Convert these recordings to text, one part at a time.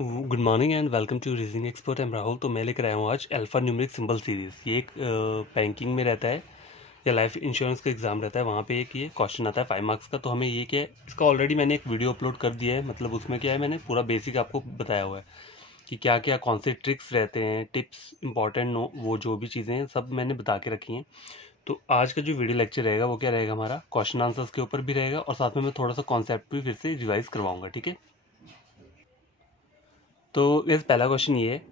Good morning and welcome to reasoning expert. Am Rahul. तो मैं लेकर आया हूँ आज अल्फा न्यूमेरिक सिंबल सीरीज़। ये एक बैंकिंग में रहता है या लाइफ इंश्योरेंस का एग्जाम रहता है, वहाँ पे एक ये क्वेश्चन आता है 5 मार्क्स का। तो हमें ये क्या है, इसका ऑलरेडी मैंने एक वीडियो अपलोड कर दिया है। मतलब उसमें क्या है, मैंने पूरा बेसिक आपको बताया हुआ है कि क्या क्या कौन से ट्रिक्स रहते हैं, टिप्स इंपॉर्टेंट नो, वो जो भी चीज़ें हैं सब मैंने बता के रखी हैं। तो आज का जो वीडियो लेक्चर रहेगा वो क्या रहेगा, हमारा क्वेश्चन आंसर्स के ऊपर भी रहेगा और साथ में मैं थोड़ा सा कॉन्सेप्ट भी फिर से रिवाइज करवाऊंगा। ठीक है, तो इस पहला क्वेश्चन ये है,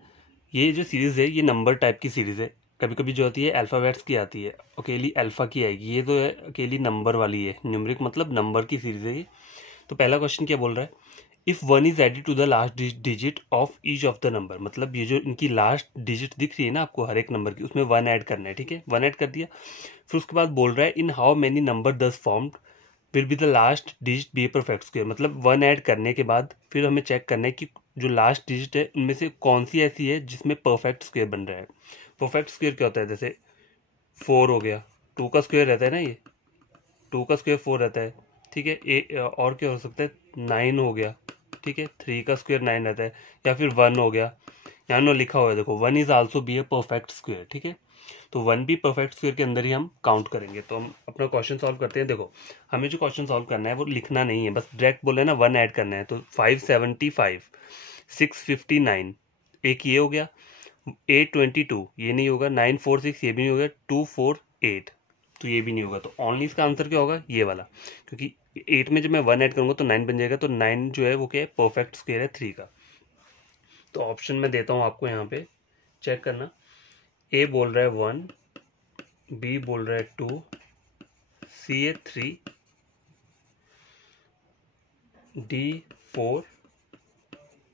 ये जो सीरीज़ है ये नंबर टाइप की सीरीज़ है। कभी कभी जो आती है अल्फ़ाबेट्स की आती है, अकेली अल्फ़ा की आएगी। ये तो है अकेली नंबर वाली है, न्यूमरिक मतलब नंबर की सीरीज़ है ये। तो पहला क्वेश्चन क्या बोल रहा है, if one is added to the last digit of each of the number. मतलब ये जो इनकी लास्ट डिजिट दिख रही है ना आपको हर एक नंबर की, उसमें वन ऐड करना है। ठीक है, वन ऐड कर दिया। फिर उसके बाद बोल रहा है in how many number thus formed will be the last digit be a perfect square. मतलब वन ऐड करने के बाद फिर हमें चेक करना है कि जो लास्ट डिजिट है उनमें से कौन सी ऐसी है जिसमें परफेक्ट स्क्वायर बन रहा है। परफेक्ट स्क्वायर क्या होता है, जैसे 4 हो गया, 2 का स्क्वायर रहता है ना, ये 2 का स्क्वायर 4 रहता है। ठीक है, और क्या हो सकता है, 9 हो गया। ठीक है, 3 का स्क्वायर 9 रहता है, या फिर 1 हो गया। यहाँ नो लिखा हुआ है देखो, 1 is also be a perfect square. ठीक है, तो 1 भी परफेक्ट स्क्वायर के अंदर ही हम काउंट करेंगे। तो हम अपना क्वेश्चन सॉल्व करते हैं। देखो, हमें जो क्वेश्चन सॉल्व करना है वो लिखना नहीं है, बस डायरेक्ट बोले ना वन ऐड करना है। तो 575, 659, एक ये हो गया, 822 ये नहीं होगा, 946 ये भी नहीं होगा, 248 तो ये भी नहीं होगा। तो ओनली इसका आंसर क्या होगा, ये वाला। क्योंकि 8 में जब मैं 1 ऐड करूंगा तो 9 बन जाएगा। तो 9 जो है वो क्या है, परफेक्ट स्क्वायर है 3 का। तो ऑप्शन में देता हूँ आपको, यहाँ पे चेक करना। ए बोल रहा है 1, बी बोल रहा है 2, सी है 3, डी 4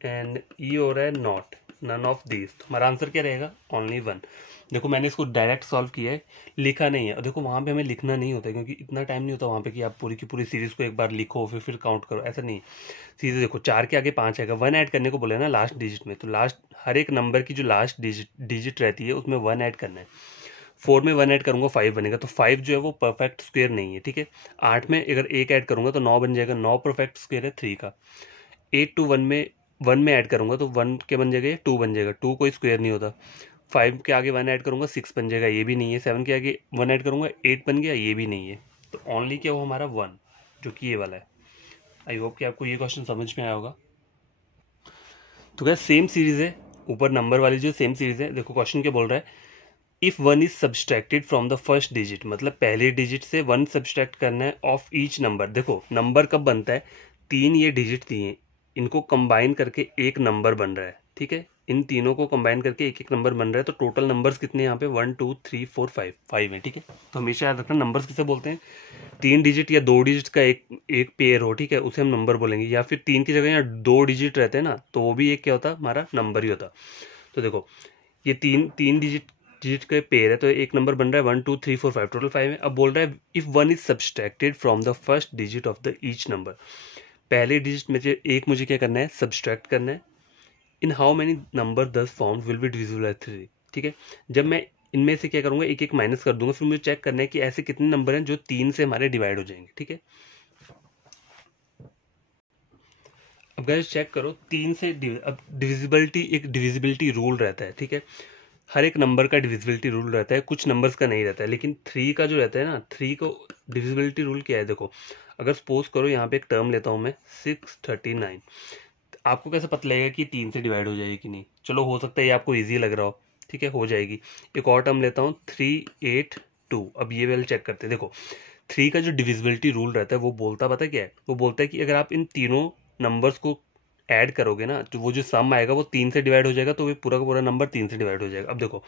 एंड ई हो रहा है नॉट, नन ऑफ दीज। तो हमारा आंसर क्या रहेगा, ओनली 1। देखो मैंने इसको डायरेक्ट सॉल्व किया है, लिखा नहीं है। और देखो वहाँ पे हमें लिखना नहीं होता क्योंकि इतना टाइम नहीं होता वहाँ पे कि आप पूरी की पूरी सीरीज को एक बार लिखो फिर काउंट करो, ऐसा नहीं। सीधे देखो 4 के आगे 5 आएगा, वन ऐड करने को बोले ना लास्ट डिजिट में। तो लास्ट हर एक नंबर की जो लास्ट डिजिट रहती है उसमें वन ऐड करना है। 4 में 1 ऐड करूंगा 5 बनेगा, तो 5 जो है वो परफेक्ट स्क्वायर नहीं है। ठीक है, 8 में अगर एक ऐड करूंगा तो 9 बन जाएगा, 9 परफेक्ट स्क्वायर है 3 का। 8 टू 1 में 1 में ऐड करूंगा तो 1 के बन जाएगा, 2 बन जाएगा, 2 कोई स्क्वायर नहीं होता। 5 के आगे 1 ऐड करूंगा 6 बन जाएगा, ये भी नहीं है। 7 के आगे 1 ऐड करूंगा 8 बन गया, ये भी नहीं है। तो ओनली क्या हो हमारा 1, जो कि ये वाला है। आई होप कि आपको ये क्वेश्चन समझ में आया होगा। तो क्या सेम सीरीज है, ऊपर नंबर वाली जो सेम सीरीज है। देखो क्वेश्चन क्या बोल रहा है, if one is subtracted from the first digit. मतलब पहले डिजिट से 1 सब्सट्रैक्ट करना है ऑफ ईच नंबर। देखो नंबर कब बनता है, 3 ये डिजिट दिए, इनको कंबाइन करके एक नंबर बन रहा है। ठीक है, इन तीनों को कंबाइन करके एक एक नंबर बन रहा है। तो टोटल नंबर्स कितने यहाँ पे, 1 2 3 4 5 5 है। ठीक है, तो हमेशा याद रखना नंबर्स किसे बोलते हैं, 3 डिजिट या 2 डिजिट का एक एक पेयर हो, ठीक है, उसे हम नंबर बोलेंगे। या फिर 3 की जगह यहाँ 2 डिजिट रहते हैं ना, तो वो भी एक क्या होता है, हमारा नंबर ही होता। तो देखो ये तीन तीन डिजिट डिजिट का पेयर है, तो एक नंबर बन रहा है 1 2 3 4 5, टोटल 5 है। अब बोल रहा है if one is subtracted from the first digit of the each number. पहले डिजिट में से एक मुझे क्या करना है, सब्सट्रैक्ट करना है। In how many number 10 form will be divisible by 3। ठीक है, जब मैं इनमें से क्या करूंगा, एक एक माइनस कर दूंगा, फिर मुझे चेक करना है कि ऐसे कितने नंबर हैं जो 3 से हमारे डिवाइड हो जाएंगे। ठीक है, अब गाइस चेक करो, 3 से अब डिविजिबिलिटी, एक डिविजिबिलिटी रूल रहता है। ठीक है, हर एक नंबर का डिविजिबिलिटी रूल रहता है, कुछ नंबर्स का नहीं रहता है। लेकिन 3 का जो रहता है ना, 3 को डिविजिबिलिटी रूल क्या है, देखो अगर सपोज करो यहाँ पे एक टर्म लेता हूँ मैं 639, आपको कैसे पता लगेगा कि 3 से डिवाइड हो जाएगी कि नहीं। चलो हो सकता है ये आपको ईजी लग रहा हो, ठीक है, हो जाएगी। एक और टर्म लेता हूँ 382, अब ये वाला चेक करते हैं। देखो 3 का जो डिविजिबिलिटी रूल रहता है वो बोलता, पता क्या है, वो बोलता है कि अगर आप इन तीनों नंबर्स को ऐड करोगे ना, तो वो जो सम आएगा वो 3 से डिवाइड हो जाएगा, तो वो पूरा का पूरा नंबर 3 से डिवाइड हो जाएगा। अब देखो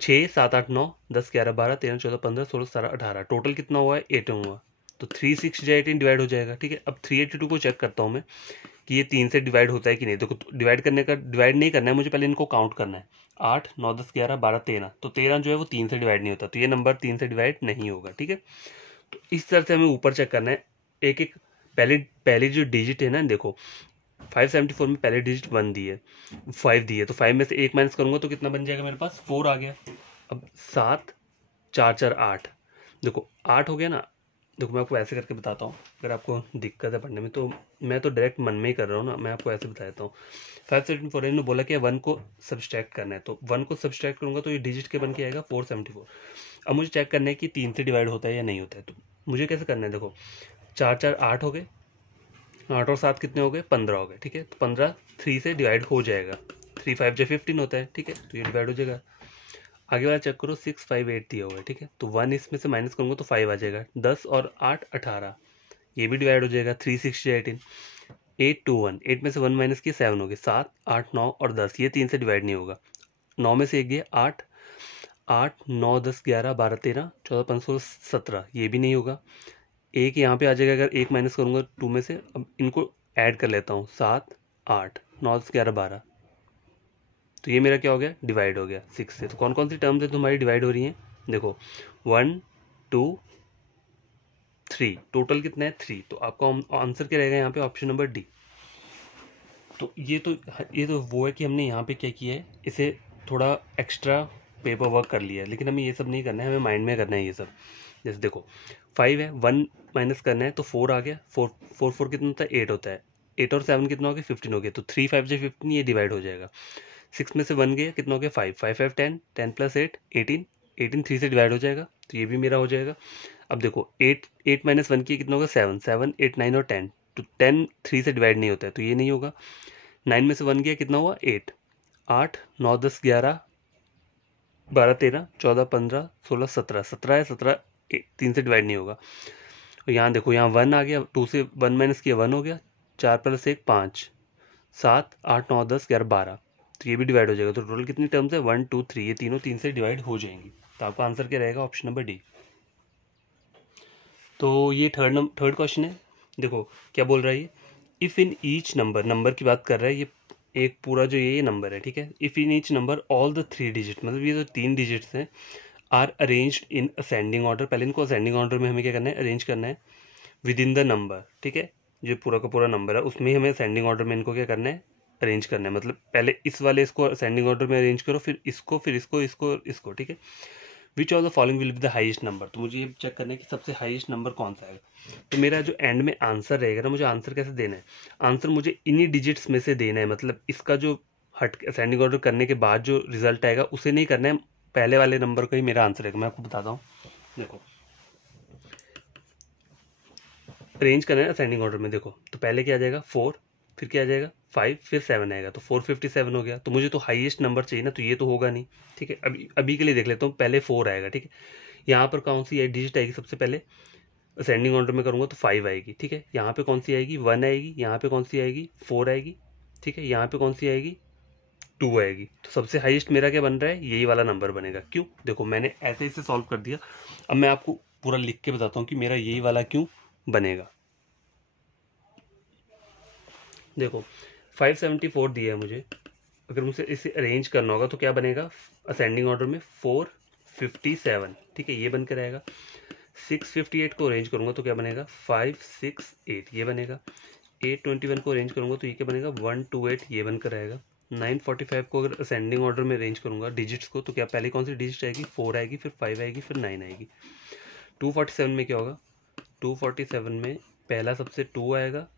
6 7 8 9 10 11 12 13 14 15 16 17 18, टोटल कितना हुआ है, 18 हुआ। तो 3 6 जो 18 डिवाइड हो जाएगा। ठीक है, अब 382 को चेक करता हूँ मैं कि ये 3 से डिवाइड होता है कि नहीं। देखो डिवाइड करने का, डिवाइड नहीं करना है मुझे, पहले इनको काउंट करना है। 8 9 10 11 12 13, तो 13 जो है वो 3 से डिवाइड नहीं होता, तो ये नंबर 3 से डिवाइड नहीं होगा। ठीक है, तो इस तरह से हमें ऊपर चेक करना है, एक एक पहले पहली जो डिजिट है ना, देखो 574 में पहले डिजिट 1 दी है, 5 दी है, तो 5 में से एक माइनस करूंगा तो कितना बन जाएगा मेरे पास, 4 आ गया। अब 7 4 4 8, देखो 8 हो गया ना, देखो मैं आपको ऐसे करके बताता हूँ, अगर आपको दिक्कत है पढ़ने में तो मैं तो डायरेक्ट मन में ही कर रहा हूँ ना, मैं आपको ऐसे बता देता हूँ। 574 ने बोला कि 1 को सब्सट्रैक्ट करना है, तो 1 को सब्सट्रैक्ट करूंगा तो ये डिजिट के बन के आएगा 474। अब मुझे चेक करना है कि 3 से डिवाइड होता है या नहीं होता है, तो मुझे कैसे करना है, देखो 4 4 8 हो गए, 8 और 7 कितने हो गए, 15 हो गए, ठीक है। तो 15 3 से डिवाइड हो जाएगा, 3 5 जो 15 होता है, ठीक है, तो ये डिवाइड हो जाएगा। आगे वाला चेक करो, 6 5 8 दिया हुआ है, ठीक है, तो 1 इसमें से माइनस करूंगा तो 5 आ जाएगा। 10 और 8 18, ये भी डिवाइड हो जाएगा। 3 6 18, 8 2 1, 8 में से 1 माइनस किया 7 हो गए। 7 8 9 और 10, ये 3 से डिवाइड नहीं होगा। 9 में से 1 गया 8, 8 9 10 11 12 13 14 15 16 17, ये भी नहीं होगा। एक यहाँ पे आ जाएगा, अगर एक माइनस करूंगा 2 में से। अब इनको ऐड कर लेता हूँ, 7 8 9 10 11 12, तो ये मेरा क्या हो गया, डिवाइड हो गया 6 से। तो कौन कौन सी टर्म्स है तुम्हारी डिवाइड हो रही हैं, देखो 1 2 3, टोटल कितना है 3, तो आपका आंसर क्या रहेगा यहाँ पे, ऑप्शन नंबर डी। तो ये तो वो है कि हमने यहाँ पे क्या किया है, इसे थोड़ा एक्स्ट्रा पेपर वर्क कर लिया है, लेकिन हमें ये सब नहीं करना है, हमें माइंड में करना है ये सब। जैसे देखो 5 है, 1 माइनस करना है तो 4 आ गया, 4 4 4 कितना होता है, 8 होता है। 8 और 7 कितना हो गया, 15 हो गया, तो 3 5 से 15, ये डिवाइड हो जाएगा। 6 में से 1 गया, कितना हो गया 5, 5 5 10, 10 प्लस 8 18, 18 3 से डिवाइड हो जाएगा, तो ये भी मेरा हो जाएगा। अब देखो 8 8 माइनस 1 किया, कितना होगा 7, 7 8 9 और 10, तो 10 3 से डिवाइड नहीं होता है, तो ये नहीं होगा। 9 में से 1 गया, कितना हुआ 8, 8 9 10 11 12 13 14 15 16 17, 17 है, 17 3 से डिवाइड नहीं होगा। और यहाँ देखो, यहाँ 1 आ गया, 2 से 1 माइनस किया 1 हो गया, 4 प्लस 1 5, 7 8 9 10 11 12, तो ये भी डिवाइड हो जाएगा। तो टोटल कितनी टर्म्स है, 1 2 3, ये तीनों 3 से डिवाइड हो जाएंगी। तो आपका आंसर क्या रहेगा, ऑप्शन नंबर डी। तो ये थर्ड क्वेश्चन है। देखो क्या बोल रहा है ये, if in each number, number की बात कर रहा है ये, एक पूरा जो ये नंबर है, ठीक है। If in each number all the 3 digit, मतलब ये जो 3 डिजिट्स हैं, are arranged in ascending order, पहले इनको असेंडिंग ऑर्डर में हमें क्या करना है, अरेंज करना है विद इन द नंबर, ठीक है। जो पूरा का पूरा नंबर है उसमें हमें असेंडिंग ऑर्डर में इनको क्या करना है, अरेंज करना है। मतलब पहले इस वाले इसको असेंडिंग ऑर्डर में अरेंज करो, फिर इसको, फिर इसको, इसको, इसको, ठीक है। Which of the following will be the highest number, तो मुझे ये चेक करना है कि सबसे हाईएस्ट नंबर कौन सा है। तो मेरा जो एंड में आंसर रहेगा ना, मुझे आंसर कैसे देना है, आंसर मुझे इन्हीं डिजिट्स में से देना है। मतलब इसका जो हट असेंडिंग ऑर्डर करने के बाद जो रिजल्ट आएगा उसे नहीं करना है, पहले वाले नंबर का ही मेरा आंसर रहेगा। मैं आपको बताता हूँ, देखो अरेंज करना है असेंडिंग ऑर्डर में। देखो तो पहले क्या आ जाएगा 4, फिर क्या आ जाएगा 5, फिर 7 आएगा, तो 457 हो गया। तो मुझे तो हाईएस्ट नंबर चाहिए ना, तो ये तो होगा नहीं, ठीक है। अभी अभी के लिए देख लेता हूँ, पहले 4 आएगा, ठीक है। यहाँ पर कौन सी डिजिट आएगी सबसे पहले, असेंडिंग ऑर्डर में करूँगा तो 5 आएगी, ठीक है। यहाँ पे कौन सी आएगी, 1 आएगी। यहाँ पे कौन सी आएगी, 4 आएगी, ठीक है। यहाँ पे कौन सी आएगी, 2 आएगी। तो सबसे हाईएस्ट मेरा क्या बन रहा है, यही वाला नंबर बनेगा। क्यों, देखो मैंने ऐसे इसे सॉल्व कर दिया। अब मैं आपको पूरा लिख के बताता हूँ कि मेरा यही वाला क्यों बनेगा। देखो 574 दिया है मुझे, अगर मुझे इसे अरेंज करना होगा तो क्या बनेगा, असेंडिंग ऑर्डर में 457, ठीक है, ये बन के रहेगा। 658 को अरेंज करूंगा तो क्या बनेगा, 568, ये बनेगा। 821 को अरेंज करूंगा तो ये क्या बनेगा, 128, ये बनकर रहेगा। 945 को अगर असेंडिंग ऑर्डर में अरेंज करूंगा डिजिट्स को, तो क्या पहले कौन सी डिजिट आएगी, 4 आएगी, फिर 5 आएगी, फिर 9 आएगी। 247 में क्या होगा, 247 में पहला सबसे 2 आएगा,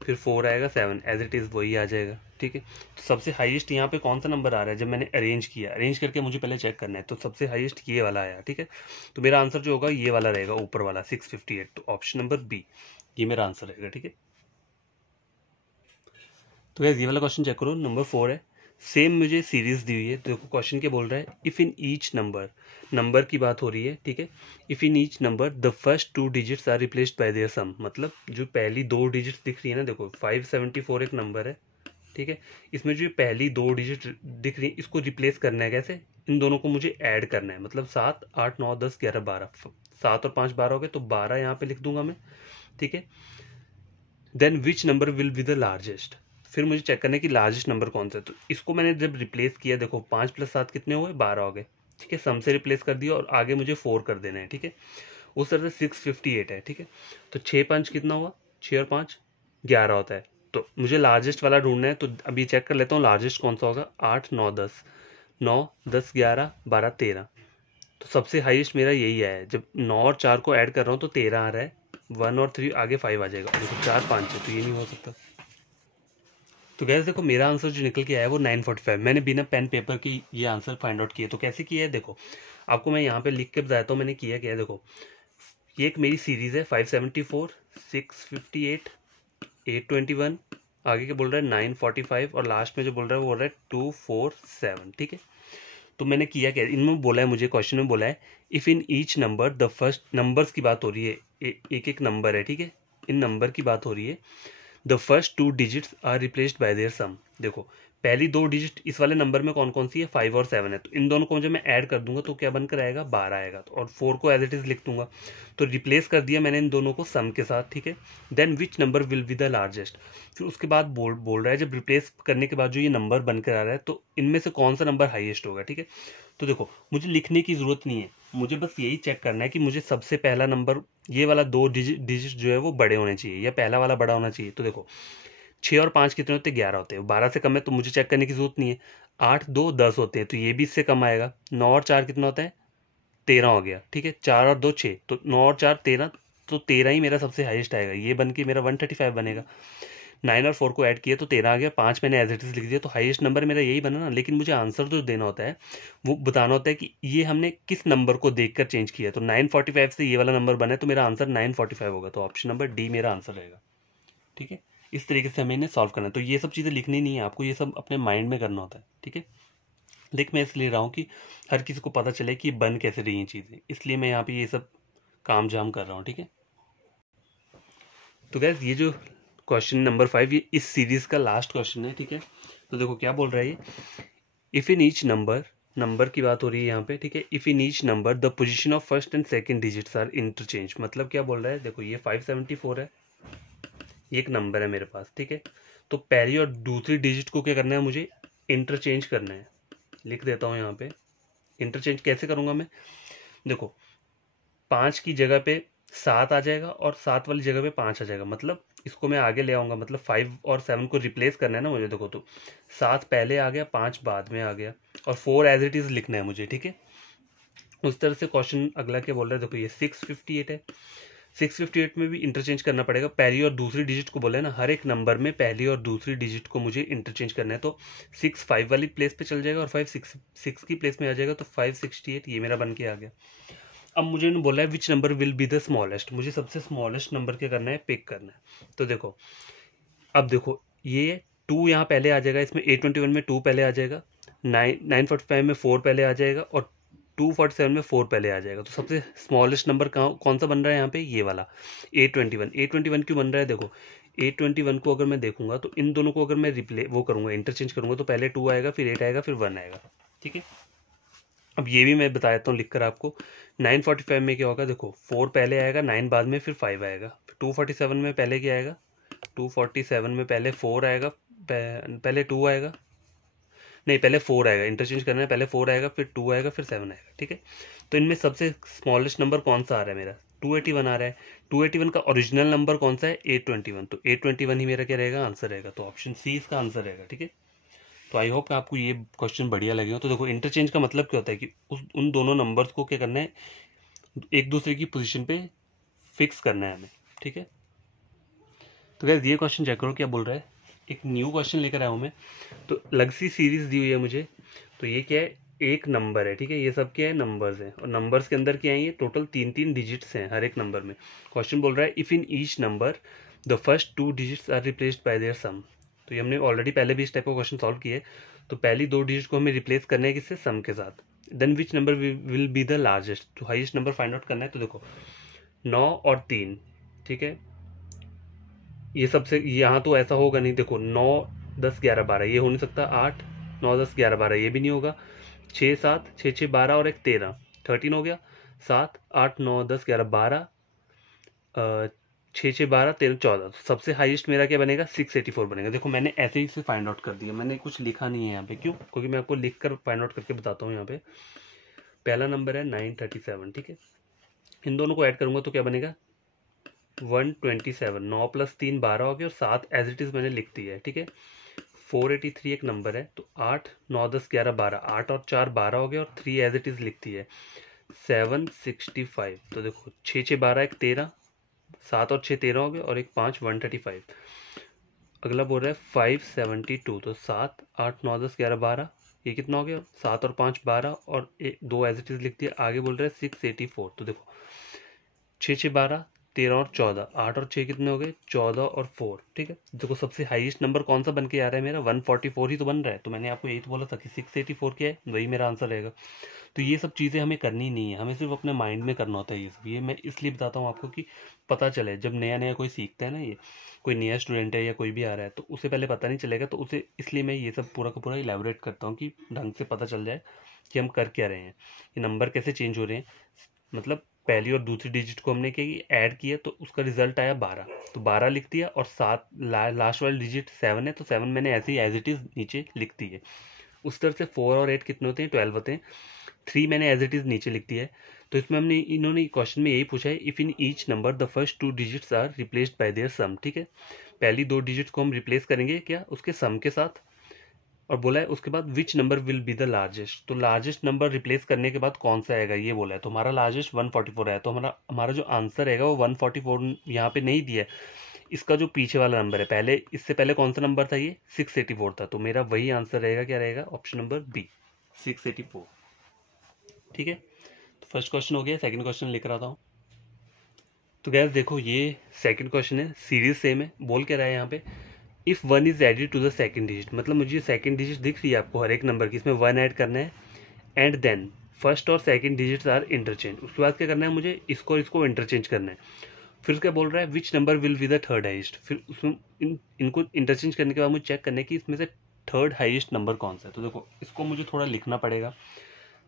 फिर 4 आएगा, 7 एज इट इज़ वही आ जाएगा, ठीक है। तो सबसे हाईएस्ट यहाँ पे कौन सा नंबर आ रहा है, जब मैंने अरेंज किया, अरेंज करके मुझे पहले चेक करना है, तो सबसे हाईएस्ट ये वाला आया, ठीक है। तो मेरा आंसर जो होगा ये वाला रहेगा, ऊपर वाला 658, तो ऑप्शन नंबर बी ये मेरा आंसर रहेगा, ठीक है। तो ये वाला क्वेश्चन चेक करो, नंबर 4 है। सेम मुझे सीरीज दी हुई है, तो देखो क्वेश्चन क्या बोल रहा है, if in each number, number की बात हो रही है, ठीक है। If in each number the first 2 digits are replaced by their sum, मतलब जो पहली 2 डिजिट्स दिख रही है ना, देखो 574 एक नंबर है, ठीक है। इसमें जो पहली 2 डिजिट दिख रही है इसको रिप्लेस करना है कैसे, इन दोनों को मुझे ऐड करना है। मतलब 7 8 9 10 11 12, 7 और 5 12 हो गए, तो 12 यहाँ पे लिख दूंगा मैं, ठीक है। Then which number will be the largest, फिर मुझे चेक करना है कि लार्जेस्ट नंबर कौन सा है। तो इसको मैंने जब रिप्लेस किया, देखो 5 + 7 कितने हुए, 12 हो गए, ठीक है। सम से रिप्लेस कर दिया और आगे मुझे 4 कर देना है, ठीक है। उस तरह से 658 है, ठीक है। तो 6 5 कितना हुआ, 6 और 5 11 होता है। तो मुझे लार्जेस्ट वाला ढूंढना है, तो अभी चेक कर लेता हूँ लार्जेस्ट कौन सा होगा। 8 9 10, 9 10 11 12 13, तो सबसे हाईएस्ट मेरा यही है, जब 9 और 4 को ऐड कर रहा हूँ तो 13 आ रहा है, 1 और 3 आगे 5 आ जाएगा, देखो 4 5 है, तो ये नहीं हो सकता। तो गैस देखो मेरा आंसर जो निकल के आया है वो 945। मैंने बिना पेन पेपर की ये आंसर फाइंड आउट किया। तो कैसे किया है देखो, आपको मैं यहाँ पे लिख के बताता हूँ मैंने किया क्या है। देखो ये एक मेरी सीरीज है 574, 658, 821, आगे के बोल रहा है 945 और लास्ट में जो बोल रहा है वो बोल रहा है 247। ठीक है, तो मैंने किया क्या, इनमें बोला है मुझे, क्वेश्चन में बोला है if in each number the first, numbers की बात हो रही है, एक एक नंबर है, ठीक है, इन नंबर की बात हो रही है, the first 2 digits are replaced by their sum. देखो पहली 2 डिजिट इस वाले नंबर में कौन कौन सी है, 5 और 7 है, तो इन दोनों को जब मैं ऐड कर दूंगा तो क्या बनकर आएगा, 12 आएगा, तो और 4 को एज इट इज लिख दूंगा। तो रिप्लेस कर दिया मैंने इन दोनों को सम के साथ, ठीक है। Then which number will be the largest, फिर उसके बाद बोल रहा है जब रिप्लेस करने के बाद जो ये नंबर बनकर आ रहा है तो इनमें से कौन सा नंबर हाईएस्ट होगा, ठीक है। तो देखो मुझे लिखने की जरूरत नहीं है, मुझे बस यही चेक करना है कि मुझे सबसे पहला नंबर ये वाला 2 डिजिट जो है वो बड़े होने चाहिए या पहला वाला बड़ा होना चाहिए। तो देखो 6 और 5 कितने होते हैं, 11 होते हैं, 12 से कम है तो मुझे चेक करने की जरूरत नहीं है। 8 2 10 होते हैं तो ये भी इससे कम आएगा। 9 और 4 कितना होता है, 13 हो गया, ठीक है। 4 और 2 6, तो 9 और 4 13, तो 13 ही मेरा सबसे हाईएस्ट आएगा, ये बन के मेरा 135 बनेगा। 9 और 4 को ऐड किया तो 13 आ गया, 5 मैंने एज इट इज लिख दिया, तो हाईएस्ट नंबर मेरा यही बना ना। लेकिन मुझे आंसर जो देना होता है वो बताना होता है कि ये हमने किस नंबर को देखकर चेंज किया। तो 945 से ये वाला नंबर बना है तो मेरा आंसर 945 होगा, तो ऑप्शन नंबर डी मेरा आंसर रहेगा, ठीक है। इस तरीके से हमें इन्हें सॉल्व करना है। तो ये सब चीज़ें लिखनी नहीं है आपको, ये सब अपने माइंड में करना होता है, ठीक है। देख मैं इसलिए रहा हूँ कि हर किसी को पता चले कि बन कैसे रही हैं चीज़ें, इसलिए मैं यहाँ पे ये सब काम जाम कर रहा हूँ, ठीक है। तो गैस ये जो क्वेश्चन नंबर 5 ये इस सीरीज का लास्ट क्वेश्चन है, ठीक है। तो देखो क्या बोल रहा है ये, इफ इन ईच नंबर की बात हो रही है यहाँ पे, ठीक है। If in each number the position of first and second digits are interchange, मतलब क्या बोल रहा है, देखो ये 574 है, ये एक नंबर है मेरे पास, ठीक है। तो पहली और दूसरी डिजिट को क्या करना है, मुझे इंटरचेंज करना है। लिख देता हूँ यहाँ पे, इंटरचेंज कैसे करूँगा मैं, देखो 5 की जगह पे 7 आ जाएगा और 7 वाली जगह पे 5 आ जाएगा, मतलब इसको मैं आगे ले आऊँगा, मतलब 5 और 7 को रिप्लेस करना है ना मुझे। देखो तो 7 पहले आ गया, 5 बाद में आ गया, और 4 एज इट इज़ लिखना है मुझे, ठीक है। उस तरह से क्वेश्चन अगला क्या बोल रहा है, देखो ये 658 है, 658 में भी इंटरचेंज करना पड़ेगा। पहली और दूसरी डिजिट को बोला है ना, हर एक नंबर में पहली और दूसरी डिजिट को मुझे इंटरचेंज करना है। तो 6 5 वाली प्लेस पे चल जाएगा और 5 6 की प्लेस में आ जाएगा, तो 568 ये मेरा बन के आ गया। अब मुझे इन्होंने बोला है विच number will be the smallest, मुझे सबसे स्मॉलेस्ट नंबर क्या करना है, पिक करना है। तो देखो अब देखो ये 2 यहाँ पहले आ जाएगा, इसमें 821 में 2 पहले आ जाएगा, 945 में 4 पहले आ जाएगा और 247 में 4 पहले आ जाएगा। तो सबसे स्मॉलेस्ट नंबर कौन सा बन रहा है यहाँ पे, ये वाला 821। 821 क्यों बन रहा है, देखो 821 को अगर मैं देखूंगा तो इन दोनों को अगर मैं वो करूंगा, इंटरचेंज करूंगा, तो पहले 2 आएगा, फिर 8 आएगा, फिर 1 आएगा, ठीक है। अब ये भी मैं बता देता हूँ लिखकर आपको। 945 में क्या होगा, देखो 4 पहले आएगा, 9 बाद में, फिर 5 आएगा। 247 में पहले क्या आएगा, 247 में पहले 4 आएगा, पहले 2 आएगा, नहीं पहले 4 आएगा, इंटरचेंज करना है, पहले 4 आएगा, फिर 2 आएगा, फिर 7 आएगा, ठीक है। तो इनमें सबसे स्मॉलेस्ट नंबर कौन सा आ रहा है मेरा, 281 आ रहा है। 281 का ओरिजिनल नंबर कौन सा है, 821, तो 821 ही मेरा क्या रहेगा, आंसर रहेगा। तो ऑप्शन सी इसका आंसर रहेगा, ठीक है। तो आई होप आपको ये क्वेश्चन बढ़िया लगे हो। तो देखो इंटरचेंज का मतलब क्या होता है कि उन दोनों नंबर्स को क्या करना है, एक दूसरे की पोजीशन पे फिक्स करना है हमें, ठीक है। तो गाइस ये क्वेश्चन चेक करो क्या बोल रहा है, एक न्यू क्वेश्चन लेकर आया हूँ मैं। तो अलग सी सीरीज दी हुई है मुझे, तो ये क्या है, एक नंबर है, ठीक है, ये सब क्या है, नंबर्स हैं, और नंबर्स के अंदर क्या है, ये टोटल 3 डिजिट्स हैं हर एक नंबर में। क्वेश्चन बोल रहा है if in each number the first 2 digits are replaced by their sum. तो ये हमने ऑलरेडी पहले भी इस टाइप का क्वेश्चन सॉल्व किए। तो पहली 2 डिजिट को हमें रिप्लेस करना है किससे, सम के साथ। Then which number will be the largest, तो हाईएस्ट नंबर फाइंड आउट करना है। तो देखो 9 और 3, ठीक है, ये सबसे यहाँ तो ऐसा होगा नहीं, देखो 9 10 11 12 ये हो नहीं सकता, 8 9 10 11 12 ये भी नहीं होगा, 6 7 6 6 12 और एक 13 13 हो गया, 7 8 9 10 11 12 6 6 12 13 14, सबसे हाईएस्ट मेरा क्या बनेगा, 684 बनेगा। देखो मैंने ऐसे ही से फाइंड आउट कर दिया, मैंने कुछ लिखा नहीं है यहाँ पे, क्यों, क्योंकि मैं आपको लिख कर फाइंड आउट करके बताता हूँ। यहाँ पे पहला नंबर है 937, ठीक है, इन दोनों को ऐड करूंगा तो क्या बनेगा, 127। 9 प्लस 3 12 हो गया, और 7 एज इट इज मैंने लिख दिया है, ठीक है। 483 एक नंबर है, तो 8 9 10 11 12, 8 और 4 12 हो गया, और 3 एज इट इज लिख दी है। 765। तो देखो 6 6 12 1 13, 7 और 6 13 हो गए, और एक 5 135। अगला बोल रहा है 572। तो 7 8 9 10 11 12, ये कितना हो गया, 7 और 5 12, और एक 2 एज इट इज लिख दिया। आगे बोल रहा है 684। तो देखो 6 6 12 13 और 14, 8 और 6 कितने हो गए, 14 और 4। ठीक है, देखो सबसे हाईएस्ट नंबर कौन सा बन के आ रहा है मेरा, 144 ही तो बन रहा है। तो मैंने आपको यही तो बोला था कि 684 क्या है, वही मेरा आंसर रहेगा। तो ये सब चीज़ें हमें करनी नहीं है, हमें सिर्फ अपने माइंड में करना होता है ये सब। ये मैं इसलिए बताता हूँ आपको कि पता चले, जब नया नया कोई सीखता है ना, ये कोई नया स्टूडेंट है या कोई भी आ रहा है, तो उसे पहले पता नहीं चलेगा। तो उसे इसलिए मैं ये सब पूरा का पूरा इलेबोरेट करता हूँ कि ढंग से पता चल जाए कि हम कर क्या रहे हैं, ये नंबर कैसे चेंज हो रहे हैं। मतलब पहली और दूसरी डिजिट को हमने क्या ऐड किया, तो उसका रिजल्ट आया 12। तो 12 लिख दिया, और 7 लास्ट वाली डिजिट 7 है, तो 7 मैंने ऐसे ही एज इट इज़ नीचे लिख दी है। उस तरह से 4 और 8 कितने होते हैं, 12 होते हैं। 3 मैंने एज इट इज़ नीचे लिख दिया है। तो इसमें हमने इन्होंने क्वेश्चन में यही पूछा है, if in each number the first 2 digits are replaced by their sum. ठीक है, पहली 2 डिजिट्स को हम रिप्लेस करेंगे क्या, उसके सम के साथ। और बोला है उसके बाद विच number will be the largest. तो लार्जेस्ट नंबर रिप्लेस करने के बाद कौन सा आएगा, ये बोला है। तो हमारा लार्जेस्ट 144 है, तो हमारा हमारा जो आंसर रहेगा वो 144 यहाँ पे नहीं दिया है। इसका जो पीछे वाला नंबर है, पहले इससे पहले कौन सा नंबर था, ये 684 था। तो मेरा वही आंसर रहेगा, क्या रहेगा, ऑप्शन नंबर बी, 684। ठीक है, तो फर्स्ट क्वेश्चन हो गया। सेकंड क्वेश्चन लेकर आता हूँ। तो गैस देखो, ये सेकंड क्वेश्चन है, सीरीज सेम है। बोल क्या रहा है यहाँ पे, if 1 is added to the second digit. मतलब मुझे सेकंड डिजिट दिख रही है आपको हर एक नंबर की, इसमें 1 ऐड करना है, एंड देन फर्स्ट और सेकंड डिजिट्स आर इंटरचेंज। उसके बाद क्या करना है, मुझे इसको इसको इंटरचेंज करना है। फिर क्या बोल रहा है, विच number will be the third heist. फिर उसमें इनको इंटरचेंज करने के बाद मुझे चेक करना है कि इसमें से थर्ड हाइस्ट नंबर कौन सा है। तो देखो इसको मुझे थोड़ा लिखना पड़ेगा।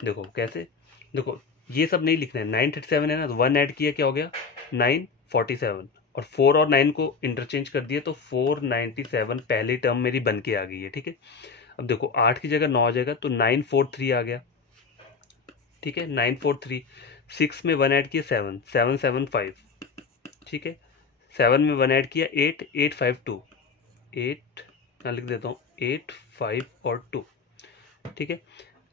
देखो कैसे, देखो ये सब नहीं लिखना है। 937 है ना, तो 1 ऐड किया, क्या हो गया 947, और 4 और 9 को इंटरचेंज कर दिया, तो 497 पहली टर्म मेरी बन के आ गई है। ठीक है, अब देखो 8 की जगह 9 आ जाएगा, तो 943 आ गया। ठीक है, 943। 6 में 1 ऐड किया 7, 775। ठीक है, 7 में 1 ऐड किया 8, 852। 8 मैं लिख देता हूँ, 8 5 और 2। ठीक है,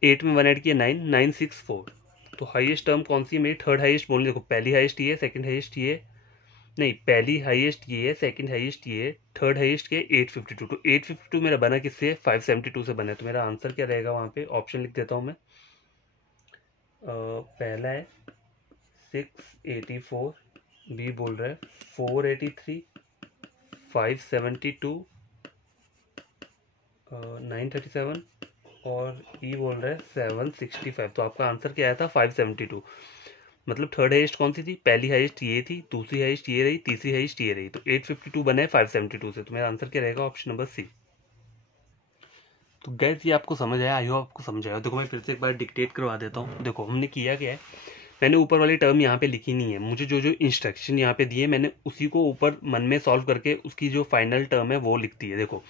8 में 1 ऐड किया 9, 964। तो हाईएस्ट टर्म कौन सी है मेरी, थर्ड हाईएस्ट बोलनी। देखो पहली हाईएस्ट ये है, सेकंड हाईएस्ट ये है, नहीं पहली हाईएस्ट ये है, सेकंड हाईएस्ट ये है, थर्ड हाईएस्ट क्या है 852। तो 852 मेरा बना किससे, 572 से बना है। तो मेरा आंसर क्या रहेगा, वहां पे ऑप्शन लिख देता हूं मैं। पहला है 684, बी बोल रहा है 483, 572, 937, और ई बोल रहा है 765। तो आपका आंसर क्या आया था, 572। मतलब थर्ड हाईएस्ट कौन सी थी, पहली हाईएस्ट ये थी, दूसरी हाईएस्ट ये रही, तीसरी हाईएस्ट ये रही। तो 852 बना है 572 से। तो मेरा आंसर क्या रहेगा, ऑप्शन नंबर सी। तो गैस ये आपको समझ आया, आई होप आपको समझ आया। देखो मैं फिर से एक बार डिक्टेट करवा देता हूँ। देखो हमने किया क्या है, मैंने ऊपर वाली टर्म यहाँ पे लिखी नहीं है, मुझे जो जो इंस्ट्रक्शन यहाँ पे दिए मैंने उसी को ऊपर मन में सॉल्व करके उसकी जो फाइनल टर्म है वो लिख दी है। देखो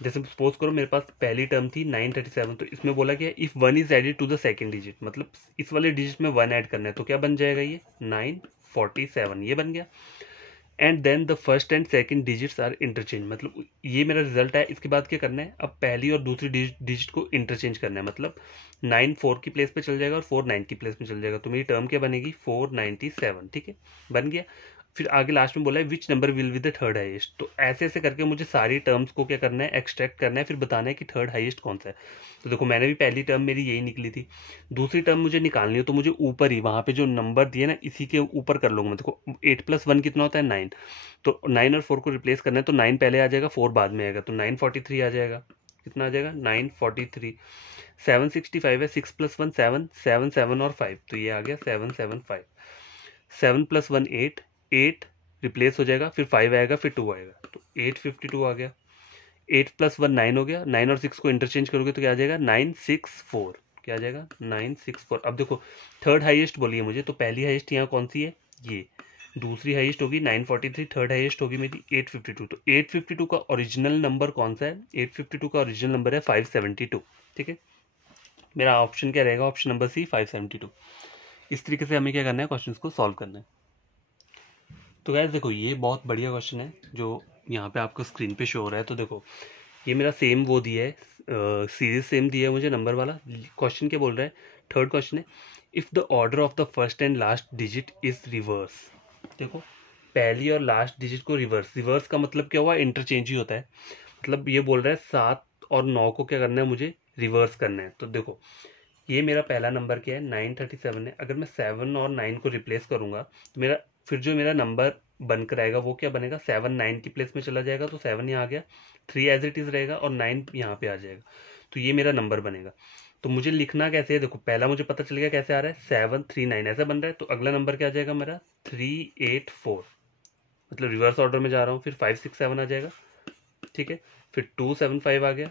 जैसे सपोज करो मेरे पास पहली टर्म थी 937, तो इसमें बोला गया if 1 is added to the second digit, मतलब इस वाले डिजिट में 1 ऐड करना है, तो क्या बन जाएगा, ये 947 ये बन गया। And then the first and second digits are interchange, मतलब ये मेरा रिजल्ट है। इसके बाद क्या करना है, अब पहली और दूसरी डिजिट को इंटरचेंज करना है, मतलब 9 4 की प्लेस पे चल जाएगा और 4 9 की प्लेस में चल जाएगा। तो मेरी टर्म क्या बनेगी, 497। ठीक है, बन गया। फिर आगे लास्ट में बोला है विच number will be the third highest. तो ऐसे ऐसे करके मुझे सारी टर्म्स को क्या करना है, एक्सट्रैक्ट करना है, फिर बताना है कि थर्ड हाईएस्ट कौन सा है। तो देखो मैंने भी पहली टर्म मेरी यही निकली थी, दूसरी टर्म मुझे निकालनी हो तो मुझे ऊपर ही वहां पे जो नंबर दिए ना इसी के ऊपर कर लूंगा। देखो 8 + 1 कितना होता है 9, तो 9 और 4 को रिप्लेस करना है, तो 9 पहले आ जाएगा 4 बाद में आएगा, तो 943 आ जाएगा। कितना आ जाएगा 943। 765 है, 6 + 1 7, 7 7 और 5, तो ये आ गया 775। 7 + 1 8, 8 रिप्लेस हो जाएगा, फिर 5 आएगा, फिर 2 आएगा, तो 852 आ गया। 8 + 1 9 हो गया, 9 और 6 को इंटरचेंज करोगे तो क्या आ जाएगा 964। क्या आ जाएगा 964। अब देखो थर्ड हाईएस्ट बोलिए मुझे, तो पहली हाईएस्ट यहाँ कौन सी है, ये। दूसरी हाईएस्ट होगी 943, थर्ड हाईएस्ट होगी मेरी 852। तो 852 का ओरिजिनल नंबर कौन सा है, 852 का ओरिजिनल नंबर है 572। ठीक है, मेरा ऑप्शन क्या रहेगा, ऑप्शन नंबर सी 572। इस तरीके से हमें क्या करना है, क्वेश्चंस को सॉल्व करना है। तो गैस देखो ये बहुत बढ़िया क्वेश्चन है जो यहाँ पे आपको स्क्रीन पे शो हो रहा है। तो देखो ये मेरा सेम वो दिया है, सीरीज सेम दिया है मुझे नंबर वाला। क्वेश्चन क्या बोल रहा है, थर्ड क्वेश्चन है, if the order of the first and last digit is reverse. देखो पहली और लास्ट डिजिट को रिवर्स का मतलब क्या हुआ, इंटरचेंज ही होता है। मतलब ये बोल रहा है 7 और 9 को क्या करना है, मुझे रिवर्स करना है। तो देखो ये मेरा पहला नंबर क्या है, 937 है। अगर मैं 7 और 9 को रिप्लेस करूंगा तो मेरा फिर जो मेरा नंबर बनकर आएगा वो क्या बनेगा, 7 9 की प्लेस में चला जाएगा तो 7 यहाँ आ गया, 3 एज इट इज रहेगा और 9 यहाँ पे आ जाएगा। तो ये मेरा नंबर बनेगा। तो मुझे लिखना कैसे है, देखो पहला मुझे पता चल गया कैसे आ रहा है, 739 ऐसा बन रहा है। तो अगला नंबर क्या आ जाएगा मेरा, 384, मतलब रिवर्स ऑर्डर में जा रहा हूँ। फिर 567 आ जाएगा, ठीक है। फिर 275 आ गया,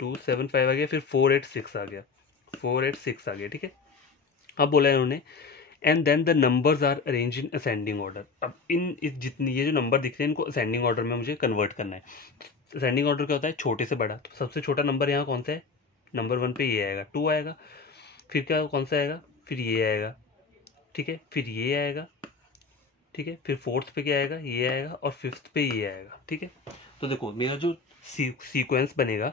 275 आ गया। फिर 486 आ गया, 486 आ गया, ठीक है। अब बोला है उन्होंने and then the numbers are arrange in ascending order. अब जितनी ये जो नंबर दिख रहे हैं इनको असेंडिंग ऑर्डर में मुझे कन्वर्ट करना है। असेंडिंग ऑर्डर क्या होता है, छोटे से बड़ा। तो सबसे छोटा नंबर यहाँ कौन सा है, नंबर 1 पे ये आएगा, 2 आएगा। फिर क्या कौन सा आएगा, फिर ये आएगा, ठीक है। फिर ये आएगा, ठीक है। फिर फोर्थ पे क्या आएगा, ये आएगा। और फिफ्थ पे ये आएगा, ठीक है। तो देखो मेरा जो सीक्वेंस बनेगा,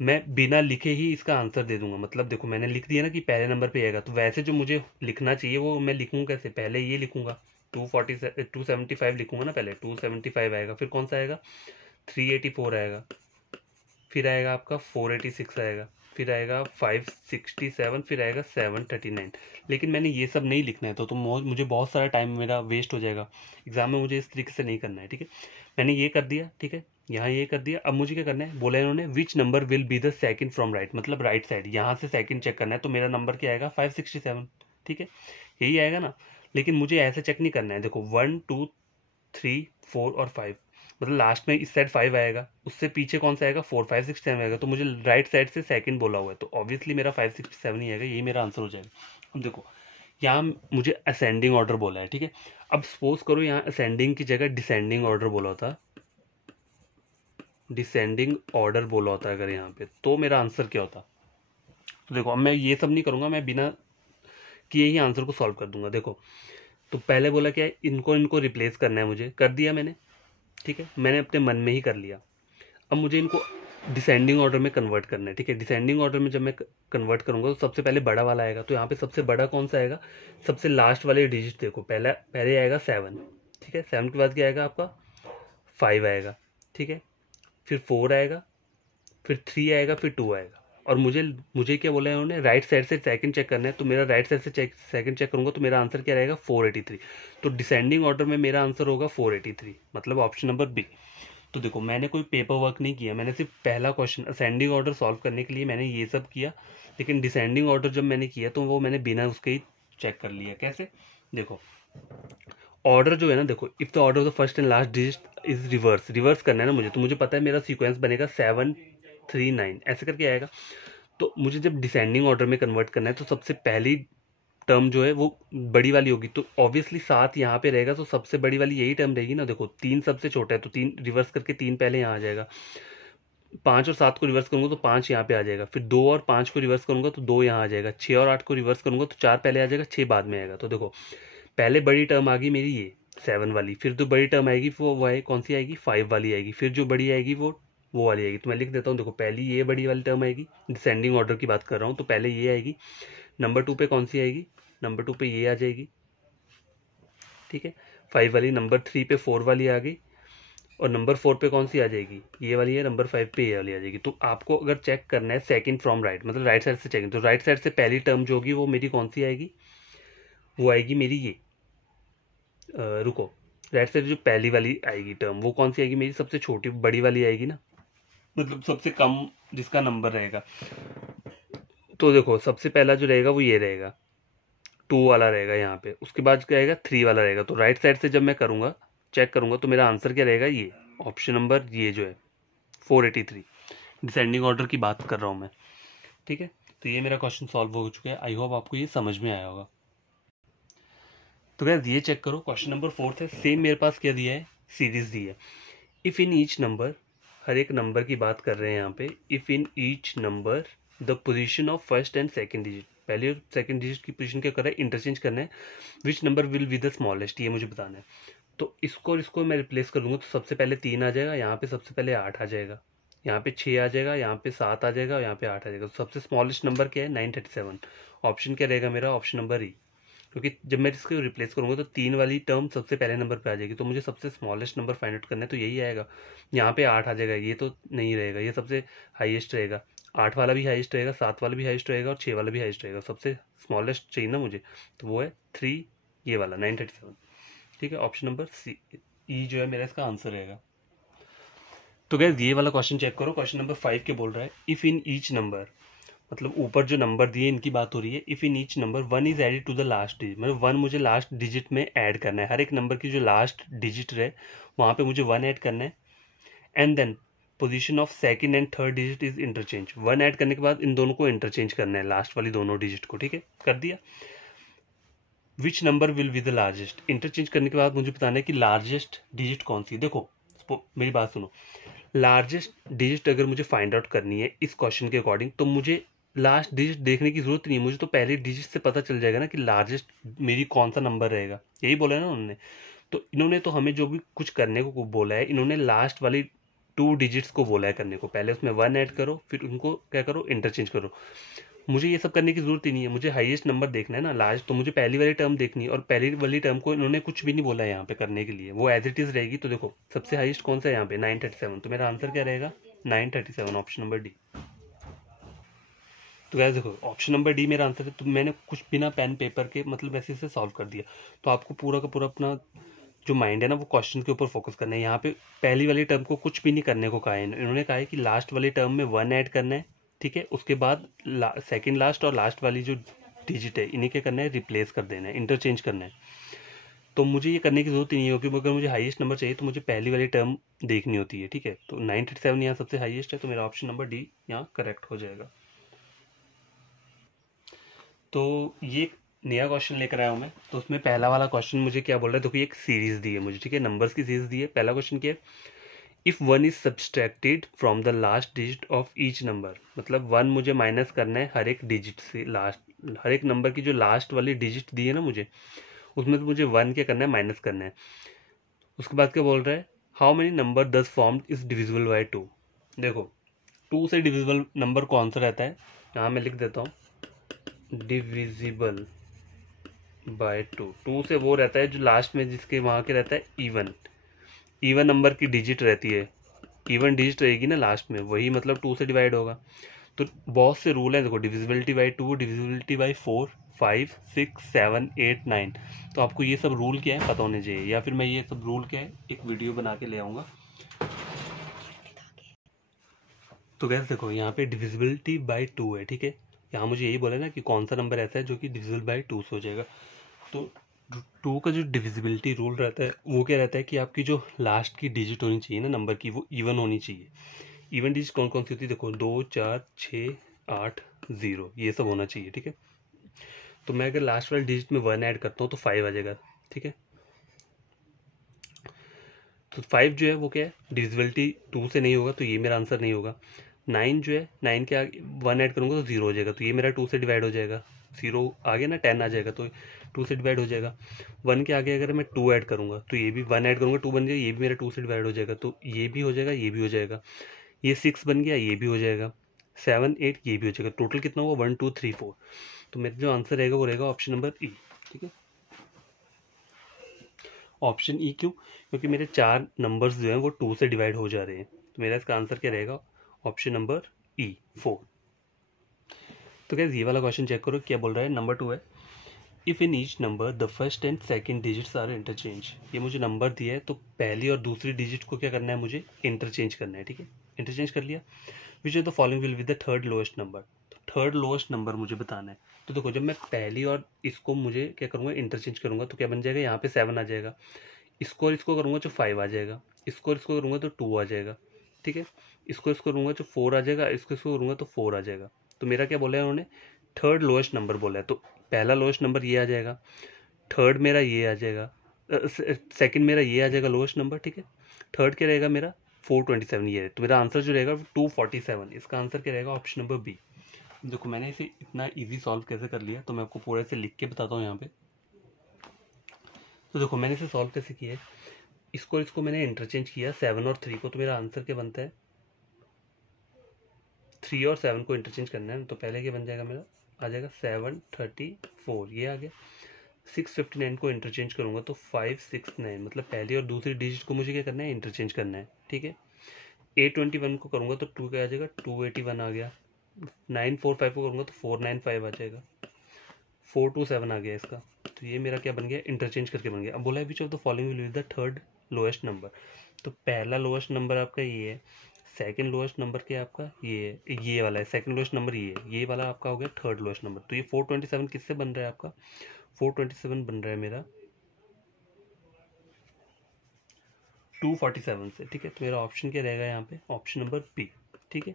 मैं बिना लिखे ही इसका आंसर दे दूंगा। मतलब देखो मैंने लिख दिया ना कि पहले नंबर पे आएगा, तो वैसे जो मुझे लिखना चाहिए वो मैं लिखूंगा कैसे, पहले ये लिखूंगा 275 लिखूंगा ना, पहले 275 आएगा। फिर कौन सा आएगा, 384 आएगा। फिर आएगा आपका 486 आएगा। फिर आएगा 567। फिर आएगा 739। लेकिन मैंने ये सब नहीं लिखना है तो मुझे बहुत सारा टाइम मेरा वेस्ट हो जाएगा एग्जाम में। मुझे इस तरीके से नहीं करना है, ठीक है। मैंने ये कर दिया, ठीक है, यहाँ ये कर दिया। अब मुझे क्या करना है, बोला इन्होंने विच number will be the second from right, मतलब राइट साइड यहाँ से सेकंड चेक करना है। तो मेरा नंबर क्या आएगा, 567, ठीक है, यही आएगा ना। लेकिन मुझे ऐसे चेक नहीं करना है। देखो 1 2 3 4 और 5, मतलब लास्ट में इस साइड 5 आएगा, उससे पीछे कौन सा आएगा, 4 5 6 7 आएगा। तो मुझे राइट साइड से सेकंड बोला हुआ है, तो ऑब्वियसली मेरा 567 ही आएगा, यही मेरा आंसर हो जाएगा। अब देखो यहाँ मुझे असेंडिंग ऑर्डर बोला है, ठीक है। अब सपोज करो यहाँ असेंडिंग की जगह डिसेंडिंग ऑर्डर बोला होता, डिसेंडिंग ऑर्डर बोला होता अगर यहाँ पे, तो मेरा आंसर क्या होता। तो देखो अब मैं ये सब नहीं करूंगा, मैं बिना किए ही आंसर को सॉल्व कर दूंगा। देखो तो पहले बोला क्या है, इनको इनको रिप्लेस करना है, मुझे कर दिया मैंने, ठीक है, मैंने अपने मन में ही कर लिया। अब मुझे इनको डिसेंडिंग ऑर्डर में कन्वर्ट करना है, ठीक है। डिसेंडिंग ऑर्डर में जब मैं कन्वर्ट करूंगा तो सबसे पहले बड़ा वाला आएगा। तो यहाँ पे सबसे बड़ा कौन सा आएगा, सबसे लास्ट वाले डिजिट देखो, पहले आएगा 7, ठीक है। 7 के बाद क्या आएगा आपका, 5 आएगा, ठीक है। फिर 4 आएगा, फिर 3 आएगा, फिर 2 आएगा। और मुझे क्या बोला है उन्होंने, राइट साइड से सेकंड चेक करना है। तो मेरा राइट साइड से सेकंड चेक करूंगा तो मेरा आंसर क्या रहेगा, 483। तो डिसेंडिंग ऑर्डर में मेरा आंसर होगा 483, मतलब ऑप्शन नंबर बी। तो देखो मैंने कोई पेपर वर्क नहीं किया, मैंने सिर्फ पहला क्वेश्चन असेंडिंग ऑर्डर सॉल्व करने के लिए मैंने ये सब किया। लेकिन डिसेंडिंग ऑर्डर जब मैंने किया तो वो मैंने बिना उसके ही चेक कर लिया। कैसे, देखो ऑर्डर जो है ना, देखो if the order of the first and last digit is reverse करना है ना मुझे, तो मुझे पता है मेरा सीक्वेंस बनेगा 739 ऐसे करके आएगा। तो मुझे जब डिसेंडिंग ऑर्डर में कन्वर्ट करना है तो सबसे पहली टर्म जो है वो बड़ी वाली होगी। तो ऑब्वियसली 7 यहाँ पे रहेगा, तो सबसे बड़ी वाली यही टर्म रहेगी ना। देखो 3 सबसे छोटा है तो 3 रिवर्स करके 3 पहले यहाँ आ जाएगा। 5 और 7 को रिवर्स करूंगा तो 5 यहाँ पे आ जाएगा। फिर 2 और 5 को रिवर्स करूंगा तो 2 यहाँ आ जाएगा। 6 और 8 को रिवर्स करूंगा तो 4 पहले आ जाएगा, 6 बाद में आएगा। तो देखो पहले बड़ी टर्म आ गई मेरी ये 7 वाली। फिर जो बड़ी टर्म आएगी वो है कौन सी आएगी, 5 वाली आएगी। फिर जो बड़ी आएगी वो वाली आएगी। तो मैं लिख देता हूँ, देखो पहली ये बड़ी वाली टर्म आएगी, डिसेंडिंग ऑर्डर की बात कर रहा हूँ, तो पहले ये आएगी। नंबर 2 पे कौन सी आएगी, नंबर 2 पे ये आ जाएगी, ठीक है, 5 वाली। नंबर 3 पे 4 वाली आ गई। और नंबर 4 पे कौन सी आ जाएगी, ये वाली है। नंबर 5 पे ये वाली आ जाएगी। तो आपको अगर चेक करना है सेकंड फ्रॉम राइट, मतलब राइट साइड से चेक, तो राइट साइड से पहली टर्म जो होगी वो मेरी कौन सी आएगी, वो आएगी मेरी ये रुको, राइट साइड जो पहली वाली आएगी टर्म वो कौन सी आएगी मेरी, सबसे छोटी बड़ी वाली आएगी ना, मतलब सबसे कम जिसका नंबर रहेगा। तो देखो सबसे पहला जो रहेगा वो ये रहेगा, 2 वाला रहेगा यहाँ पे। उसके बाद क्या आएगा, 3 वाला रहेगा। तो राइट साइड से जब मैं करूंगा चेक करूंगा तो मेरा आंसर क्या रहेगा, ये ऑप्शन नंबर ये जो है 483। डिसेंडिंग ऑर्डर की बात कर रहा हूँ मैं, ठीक है। तो ये मेरा क्वेश्चन सॉल्व हो चुका है। आई होप आपको ये समझ में आया होगा। तो गाइस ये चेक करो, क्वेश्चन नंबर 4 है। सेम मेरे पास क्या दिया है, सीरीज दी है। इफ इन ईच नंबर, हर एक नंबर की बात कर रहे हैं यहाँ पे। If in each number the position of first and second digit, पहले और सेकंड डिजिट की पोजीशन क्या कर रहा है, इंटरचेंज करना है। विच number will be the smallest, ये मुझे बताना है। तो इसको और इसको मैं रिप्लेस कर दूंगा तो सबसे पहले 3 आ जाएगा, यहाँ पे सबसे पहले 8 आ जाएगा, यहाँ पे 6 आ जाएगा, यहाँ पे 7 आ जाएगा और यहाँ पे 8 आ जाएगा। तो सबसे स्मॉलेस्ट नंबर क्या है? 937। ऑप्शन क्या रहेगा मेरा? ऑप्शन नंबर ई। क्योंकि जब मैं इसको रिप्लेस करूंगा तो 3 वाली टर्म सबसे पहले नंबर पे आ जाएगी, तो मुझे सबसे स्मॉलेस्ट नंबर फाइंड आउट करना है, तो यही आएगा। यहाँ पे 8 आ जाएगा, ये तो नहीं रहेगा, ये सबसे हाईएस्ट रहेगा। 8 वाला भी हाईएस्ट रहेगा, 7 वाला भी हाईएस्ट रहेगा और 6 वाला भी हाईएस्ट रहेगा। सबसे स्मॉलेस्ट चाहिए ना मुझे, तो वो है 3, ये वाला 937। ठीक है, ऑप्शन नंबर सी, ई जो है मेरा इसका आंसर रहेगा। तो गैस ये वाला क्वेश्चन चेक करो, क्वेश्चन नंबर 5 के बोल रहा है इफ इन ईच नंबर, मतलब ऊपर जो नंबर दिए इनकी बात हो रही है। If in each number 1 is added to the last digit, मतलब 1 मुझे लास्ट डिजिट में ऐड करना है, हर एक नंबर की जो लास्ट डिजिट रहे वहां पे मुझे 1 ऐड करना है। And then position of second and third digit is interchange, 1 add करने के बाद इन दोनों को इंटरचेंज करना है, लास्ट वाली दोनों डिजिट को। ठीक है, कर दिया। विच number will be the largest, interchange करने के बाद मुझे बताना है कि लार्जेस्ट डिजिट कौन सी। देखो मेरी बात सुनो, लार्जेस्ट डिजिट अगर मुझे फाइंड आउट करनी है इस क्वेश्चन के अकॉर्डिंग, तो मुझे लास्ट डिजिट देखने की जरूरत नहीं है, मुझे तो पहले डिजिट से पता चल जाएगा ना कि लार्जेस्ट मेरी कौन सा नंबर रहेगा। यही बोला है ना उन्होंने। तो इन्होंने तो हमें जो भी कुछ करने को बोला है, इन्होंने लास्ट वाली 2 डिजिट्स को बोला है करने को। पहले उसमें 1 ऐड करो, फिर उनको क्या करो, इंटरचेंज करो। मुझे ये सब करने की जरूरत ही नहीं है, मुझे हाईएस्ट नंबर देखना है ना लास्ट, तो मुझे पहली वाली टर्म देखनी है, और पहली वाली टर्म को इन्होंने कुछ भी नहीं बोला है यहाँ पे करने के लिए, वो एज इट इज रहेगी। तो देखो सबसे हाईएस्ट कौन सा है यहाँ पे? 937, तो मेरा आंसर क्या रहेगा? 937, ऑप्शन नंबर डी। तो गैस देखो ऑप्शन नंबर डी मेरा आंसर है। तो मैंने कुछ बिना पेन पेपर के मतलब वैसे से सॉल्व कर दिया। तो आपको पूरा का पूरा अपना जो माइंड है ना वो क्वेश्चन के ऊपर फोकस करना है। यहाँ पे पहली वाली टर्म को कुछ भी नहीं करने को कहा है, इन्होंने कहा है कि लास्ट वाली टर्म में 1 ऐड करना है। ठीक है, उसके बाद सेकंड लास्ट और लास्ट वाली जो डिजिट है इन्हीं के करना है, रिप्लेस कर देना है, इंटरचेंज करना है। तो मुझे ये करने की जरूरत ही नहीं है, क्योंकि अगर मुझे हाईएस्ट नंबर चाहिए तो मुझे पहली वाली टर्म देखनी होती है। ठीक है, तो 937 यहाँ सबसे हाईएस्ट है, तो मेरा ऑप्शन नंबर डी यहाँ करेक्ट हो जाएगा। तो ये एक नया क्वेश्चन लेकर आया हूँ मैं। तो उसमें पहला वाला क्वेश्चन मुझे क्या बोल रहा है, देखो ये एक सीरीज दी है मुझे। ठीक है, नंबर्स की सीरीज दी है। पहला क्वेश्चन क्या है? If 1 is subtracted from the last digit of each number, मतलब 1 मुझे माइनस करना है हर एक डिजिट से, लास्ट हर एक नंबर की जो लास्ट वाली डिजिट दी है ना मुझे, उसमें तो मुझे 1 क्या करना है, माइनस करना है। उसके बाद क्या बोल रहा है? How many number thus formed is divisible by 2। देखो 2 से डिविजिबल नंबर कौन सा रहता है, यहाँ मैं लिख देता हूँ, डिविजिबल बाय 2। 2 से वो रहता है जो लास्ट में जिसके वहां के रहता है इवन, इवन नंबर की डिजिट रहती है, इवन डिजिट रहेगी ना लास्ट में, वही मतलब 2 से डिवाइड होगा। तो बहुत से रूल हैं, देखो डिविजिबिलिटी बाय 2, डिविजिबिलिटी बाय 4, 5, 6, 7, 8, 9। तो आपको ये सब रूल क्या है पता होने चाहिए, या फिर मैं ये सब रूल क्या है एक वीडियो बना के ले आऊंगा। तो गैस देखो यहाँ पे डिविजिबिलिटी बाय 2 है। ठीक है, यहाँ मुझे यही बोला ना कि कौन सा नंबर ऐसा है जो कि डिविजिबल बाय 2 से हो जाएगा। तो 2 का जो डिविजिबिलिटी रूल रहता है वो क्या रहता है कि आपकी जो लास्ट की डिजिट होनी चाहिए ना नंबर की, वो इवन होनी चाहिए। इवन डिजिट कौन कौन सी होती है? देखो 2, 4, 6, 8, 0, ये सब होना चाहिए। ठीक है, तो मैं अगर लास्ट वाले डिजिट में 1 ऐड करता हूँ तो 5 आ जाएगा। ठीक है, तो 5 जो है वो क्या है, डिविजिबिलिटी 2 से नहीं होगा, तो ये मेरा आंसर नहीं होगा। 9 जो है, 9 के आगे 1 ऐड करूंगा तो 0 हो जाएगा, तो ये मेरा 2 से डिवाइड हो जाएगा। 0 आगे ना 10 आ जाएगा, तो 2 से डिवाइड हो जाएगा। 1 के आगे अगर मैं 2 ऐड करूंगा तो ये भी 1 ऐड करूंगा, 2 बन जाएगा, ये भी मेरा 2 से डिवाइड हो जाएगा, तो ये भी हो जाएगा, ये भी हो जाएगा। ये 6 बन गया, ये भी हो जाएगा। 7, 8 ये भी हो जाएगा। टोटल कितना हुआ? 1, 2, 3, 4। तो मेरा जो आंसर रहेगा वो रहेगा ऑप्शन नंबर ई। ठीक है, ऑप्शन ई क्यों? क्योंकि मेरे 4 नंबर्स जो हैं वो 2 से डिवाइड हो जा रहे हैं, तो मेरा इसका आंसर क्या रहेगा? ऑप्शन नंबर ई, 4। तो क्या ये वाला क्वेश्चन चेक करो, क्या बोल रहा है? नंबर 2 है, if in each number the first and second digits are interchange. ये मुझे नंबर दिया है, तो पहली और दूसरी डिजिट को क्या करना है, मुझे इंटरचेंज करना है। ठीक है, इंटरचेंज कर लिया। Which of the following will be the third lowest number, तो थर्ड लोएस्ट नंबर मुझे बताना है। तो देखो जब मैं पहली और इसको मुझे क्या करूंगा, इंटरचेंज करूंगा, तो क्या बन जाएगा, यहाँ पे 7 आ जाएगा। इसको और इसको करूंगा तो 5 आ जाएगा। इसको और इसको करूंगा तो 2 आ जाएगा। ठीक है, इसको करूंगा तो 4 आ जाएगा, इसको करूंगा तो 4 आ जाएगा। तो मेरा क्या बोला है उन्होंने? थर्ड लोएस्ट नंबर बोला है, तो पहला लोएस्ट नंबर ये आ जाएगा, थर्ड मेरा ये आ जाएगा, सेकंड मेरा ये आ जाएगा लोएस्ट नंबर। ठीक है, थर्ड क्या रहेगा मेरा? 427 ये है, तो मेरा आंसर जो रहेगा 247। इसका आंसर क्या रहेगा? Option number B. देखो मैंने इसे इतना इजी सॉल्व कैसे कर लिया, तो मैं आपको पूरा इसे लिख के बताता हूँ यहाँ पे। तो देखो मैंने इसे सॉल्व कैसे किया है, इसको मैंने इंटरचेंज किया 7 और 3 को, तो मेरा आंसर क्या बनता है? 3 और 7 को इंटरचेंज करना है, तो पहले क्या बन जाएगा मेरा, आ जाएगा 734, ये आ गया। 659 को इंटरचेंज करूंगा तो 569, मतलब पहली और दूसरी डिजिट को मुझे क्या करना है, इंटरचेंज करना है, ठीक है। 821 को करूंगा तो 2 क्या आ जाएगा, 281 आ गया। 945 को करूंगा तो 495 आ जाएगा। 427 आ गया इसका, तो ये मेरा क्या बन गया, इंटरचेंज करके बन गया। अब बोला है which of the following will be the third lowest number, तो पहला लोएस्ट नंबर आपका ये है, सेकंड लोएस्ट नंबर क्या है आपका ये है, ये वाला है, सेकंड लोएस्ट नंबर ये है, ये वाला आपका हो गया थर्ड लोएस्ट नंबर। तो ये 427 किससे बन रहा है आपका, 427 बन रहा है मेरा 247 से, ठीक है। तो मेरा ऑप्शन क्या रहेगा यहाँ पे, ऑप्शन नंबर बी, ठीक है,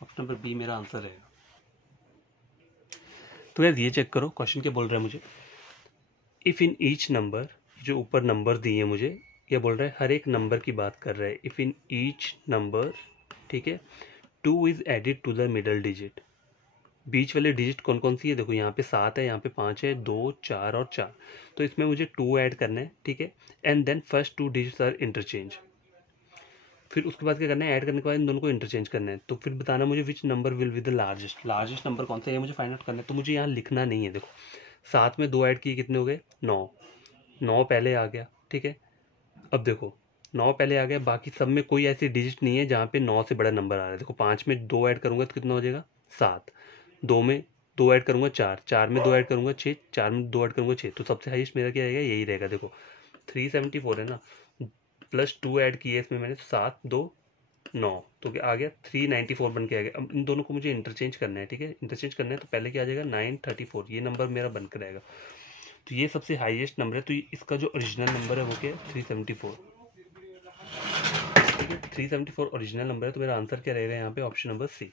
ऑप्शन नंबर बी मेरा आंसर रहेगा। तो यार ये चेक करो क्वेश्चन क्या बोल रहा है मुझे, इफ इन ईच नंबर, जो ऊपर नंबर दिए हैं मुझे, ये बोल रहा है हर एक नंबर की बात कर रहा है, इफ इन ईच नंबर, ठीक है, 2 is added to the middle digit, बीच वाले डिजिट कौन कौन सी है, देखो यहाँ पे 7 है, यहाँ पे 5 है, 2, 4 और 4, तो इसमें मुझे 2 ऐड करना है, ठीक है। And then first 2 digits are interchange, फिर उसके बाद क्या करना है, ऐड करने के बाद इन दोनों को इंटरचेंज करना है। तो फिर बताना मुझे विच number will be the largest, largest number कौन सा है ये मुझे फाइंड आउट करना है। तो मुझे यहाँ लिखना नहीं है, देखो 7 में 2 ऐड किए कितने हो गए, 9, 9 पहले आ गया, ठीक है। अब देखो 9 पहले आ गया, बाकी सब में कोई ऐसी डिजिट नहीं है जहाँ पे 9 से बड़ा नंबर आ रहा है। देखो 5 में 2 ऐड करूंगा तो कितना हो जाएगा, 7, 2 में 2 ऐड करूंगा 4, 4 में 2 ऐड करूंगा 6, 4 में 2 ऐड करूंगा 6, तो सबसे हाईएस्ट मेरा क्या रहेगा, यही रहेगा। देखो 374 है ना, प्लस 2 ऐड किए इसमें मैंने, 7, 2, 9, तो क्या आ गया 394 बन के आ गया। अब इन दोनों को मुझे इंटरचेंज करना है, ठीक है, इंटरचेंज करना है तो पहले क्या आ जाएगा 934, ये नंबर मेरा बनकर रहेगा। तो ये सबसे हाईएस्ट नंबर है, तो इसका जो ओरिजिनल नंबर है वो क्या है, 374, ठीक है, 374 ओरिजिनल नंबर है। तो मेरा आंसर क्या रहेगा यहाँ पे, ऑप्शन नंबर सी।